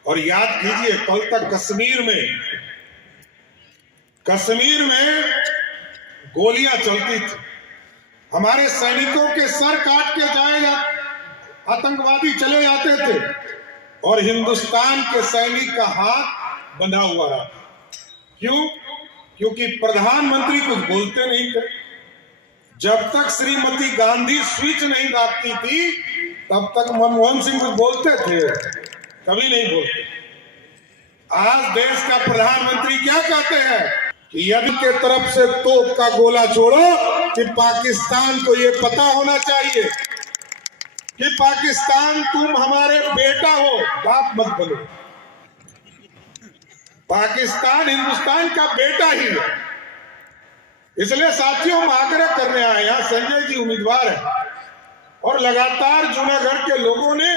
और याद कीजिए, कल तक कश्मीर में गोलियां चलती थी, हमारे सैनिकों के सर काट के जाए आतंकवादी चले जाते थे और हिंदुस्तान के सैनिक का हाथ बंधा हुआ रहा। क्यों? क्योंकि प्रधानमंत्री कुछ बोलते नहीं थे। जब तक श्रीमती गांधी स्विच नहीं दाबती थी तब तक मनमोहन सिंह कुछ बोलते थे, कभी नहीं बोलते। आज देश का प्रधानमंत्री क्या कहते हैं कि यदि के तरफ से तोप का गोला छोड़ो कि पाकिस्तान को ये पता होना चाहिए कि पाकिस्तान तुम हमारे बेटा हो, बाप मत बनो। पाकिस्तान हिंदुस्तान का बेटा ही है। इसलिए साथियों, हम आग्रह करने आए, यहाँ संजय जी उम्मीदवार है और लगातार जूनागढ़ के लोगों ने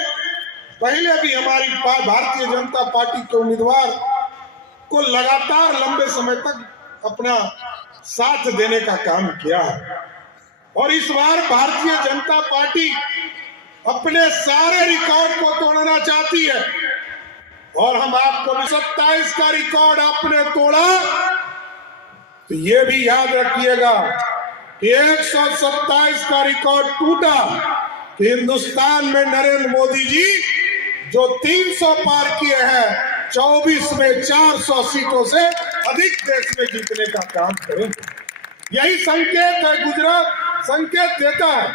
पहले भी हमारी भारतीय जनता पार्टी के उम्मीदवार को लगातार लंबे समय तक अपना साथ देने का काम किया है। और इस बार भारतीय जनता पार्टी अपने सारे रिकॉर्ड को तोड़ना चाहती है और हम आपको 27 का रिकॉर्ड आपने तोड़ा तो ये भी याद रखिएगा कि 127 का रिकॉर्ड टूटा कि हिंदुस्तान में नरेंद्र मोदी जी जो 300 पार किए हैं, 24 में 400 सीटों से अधिक देश में जीतने का काम करेंगे। यही संकेत है, गुजरात संकेत देता है।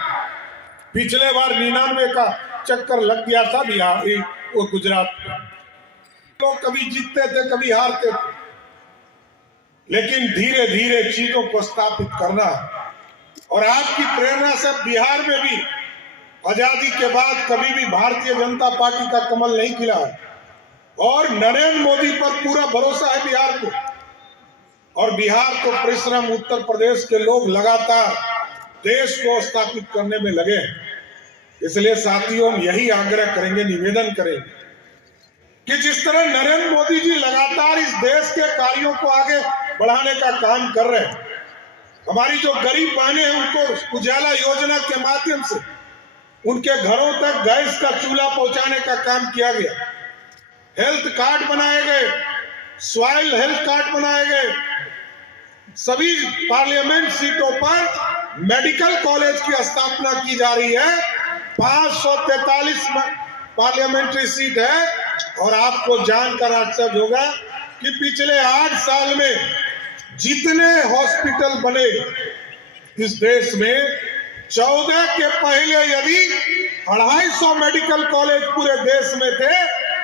पिछले बार 99 का चक्कर लग गया था बिहार, वो गुजरात में लोग कभी जीतते थे कभी हारते थे, लेकिन धीरे धीरे चीजों को स्थापित करना है। और आपकी प्रेरणा से बिहार में भी आजादी के बाद कभी भी भारतीय जनता पार्टी का कमल नहीं खिला है और नरेंद्र मोदी पर पूरा भरोसा है बिहार को। और बिहार को परिश्रम उत्तर प्रदेश के लोग लगातार देश को स्थापित करने में लगे हैं। इसलिए साथियों, हम यही आग्रह करेंगे, निवेदन करेंगे कि जिस तरह नरेंद्र मोदी जी लगातार इस देश के कार्यों को आगे बढ़ाने का काम कर रहे हैं, हमारी जो गरीब बहनें हैं उनको उजाला योजना के माध्यम से उनके घरों तक गैस का चूल्हा पहुंचाने का काम किया गया, हेल्थ कार्ड बनाए गए, सॉइल हेल्थ कार्ड बनाए गए, सभी पार्लियामेंट सीटों पर मेडिकल कॉलेज की स्थापना की जा रही है। 543 पार्लियामेंट्री सीट है। और आपको जानकर आश्चर्य होगा कि पिछले 8 साल में जितने हॉस्पिटल बने इस देश में, 14 के पहले यदि 250 मेडिकल कॉलेज पूरे देश में थे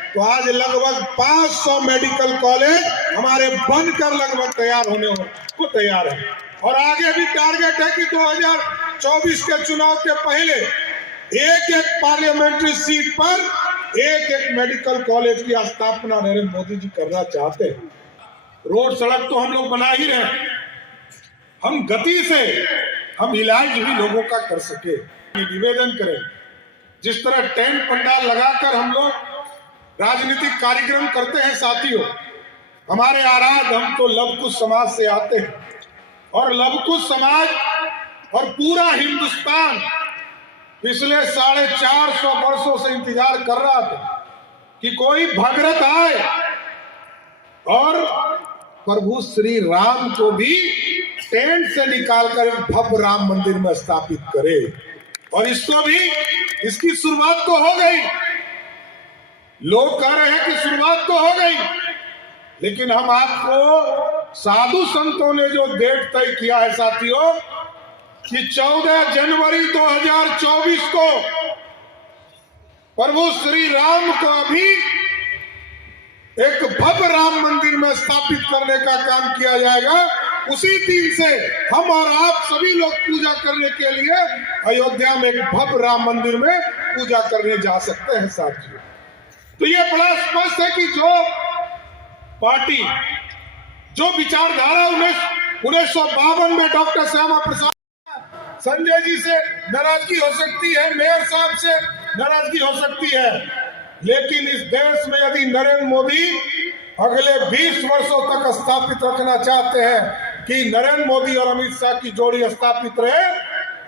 तो आज लगभग 500 मेडिकल कॉलेज हमारे बनकर लगभग तैयार होने को तैयार है। और आगे भी टारगेट है कि 2024 के चुनाव के पहले एक पार्लियामेंट्री सीट पर एक मेडिकल कॉलेज की स्थापना नरेंद्र मोदी जी करना चाहते हैं। रोड सड़क तो हम लोग बना ही रहे हैं, हम गति से हम इलाज भी लोगों का कर सके। निवेदन करें, जिस तरह टेंट पंडाल लगाकर हम लोग राजनीतिक कार्यक्रम करते हैं साथियों, हमारे आराध हम तो लवकुश समाज से आते हैं और लवकुश समाज और पूरा हिंदुस्तान पिछले 450 वर्षों से इंतजार कर रहा था कि कोई भगरथ आए और प्रभु श्री राम को भी टेंट से निकालकर एक भव्य राम मंदिर में स्थापित करे। और इसको भी, इसकी शुरुआत तो हो गई, लोग कह रहे हैं कि शुरुआत तो हो गई, लेकिन हम आपको साधु संतों ने जो डेट तय किया है साथियों कि 14 जनवरी 2024 को प्रभु श्री राम को अभी एक भव्य राम मंदिर में स्थापित करने का काम किया जाएगा। उसी दिन से हम और आप सभी लोग पूजा करने के लिए अयोध्या में एक भव्य राम मंदिर में पूजा करने जा सकते हैं साथियों। तो ये बड़ा स्पष्ट है कि जो पार्टी, जो विचारधारा 1952 में डॉक्टर श्यामा प्रसाद संजय जी से नाराजगी हो सकती है, मेयर साहब से नाराजगी हो सकती है, लेकिन इस देश में यदि नरेंद्र मोदी अगले 20 वर्षों तक स्थापित रखना चाहते हैं कि नरेंद्र मोदी और अमित शाह की जोड़ी स्थापित रहे,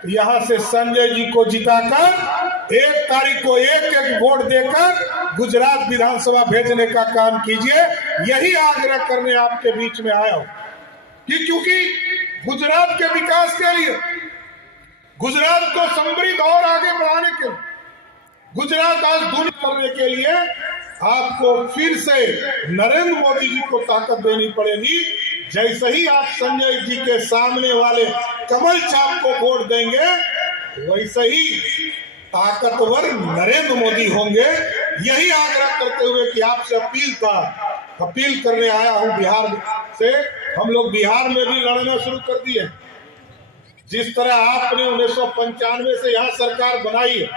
तो यहाँ से संजय जी को जिताकर 1 तारीख को एक वोट देकर गुजरात विधानसभा भेजने का काम कीजिए। यही आग्रह करने आपके बीच में आया हूं कि क्योंकि गुजरात के विकास के लिए, गुजरात को समृद्ध और आगे बढ़ाने के लिए, गुजरात आज दुनिया करने के लिए आपको फिर से नरेंद्र मोदी जी को ताकत देनी पड़ेगी। जैसे ही आप संजय जी के सामने वाले कमल छाप को वोट देंगे, वैसे ही ताकतवर नरेंद्र मोदी होंगे। यही आग्रह करते हुए कि आपसे अपील करने आया हूं बिहार से। हम लोग बिहार में भी लड़ना शुरू कर दिए। जिस तरह आपने 1995 से यहाँ सरकार बनाई है,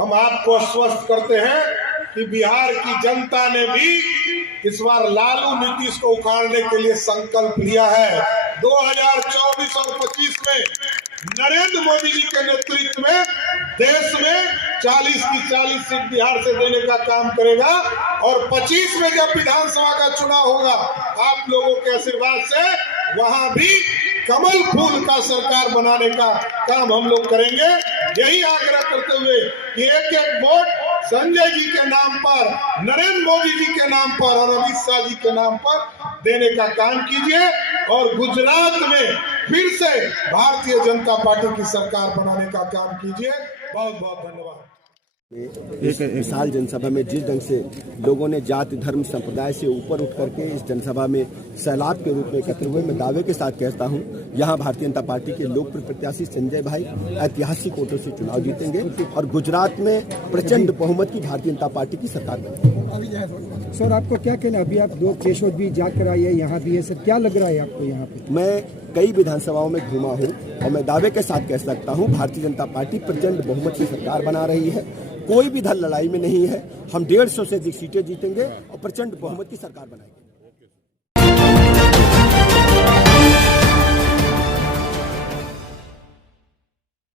हम आपको आश्वस्त करते हैं कि बिहार की जनता ने भी इस बार लालू नीतीश को उखाड़ने के लिए संकल्प लिया है। 2024 और 25 में नरेंद्र मोदी जी के नेतृत्व में देश में 40 की 40 सीट बिहार से देने का काम करेगा और 25 में जब विधानसभा का चुनाव होगा, आप लोगों के आशीर्वाद से वहां भी कमल फूल का सरकार बनाने का काम हम लोग करेंगे। यही आग्रह करते हुए कि एक वोट संजय जी के नाम पर, नरेंद्र मोदी जी के नाम पर और अमित शाह जी के नाम पर देने का काम कीजिए और गुजरात में फिर से भारतीय जनता पार्टी की सरकार बनाने का काम कीजिए। बहुत बहुत धन्यवाद। एक विशाल जनसभा में जिस ढंग से लोगों ने जाति धर्म संप्रदाय से ऊपर उठ करके इस जनसभा में सैलाब के रूप में एकत्र हुए, मैं दावे के साथ कहता हूं यहां भारतीय जनता पार्टी के लोकप्रिय प्रत्याशी संजय भाई ऐतिहासिक वोटों से चुनाव जीतेंगे और गुजरात में प्रचंड बहुमत की भारतीय जनता पार्टी की सरकार बनेगी। सर, आपको क्या कहना, अभी आप 2 केशोद भी जाकर आए, यहाँ भी है सर, क्या लग रहा है आपको यहाँ पे? मैं कई विधानसभाओं में घूमा हूँ और मैं दावे के साथ कह सकता हूँ भारतीय जनता पार्टी प्रचंड बहुमत की सरकार बना रही है। कोई भी दल लड़ाई में नहीं है। हम 150 से अधिक सीटें जीतेंगे और प्रचंड बहुमत की सरकार बनाएंगे।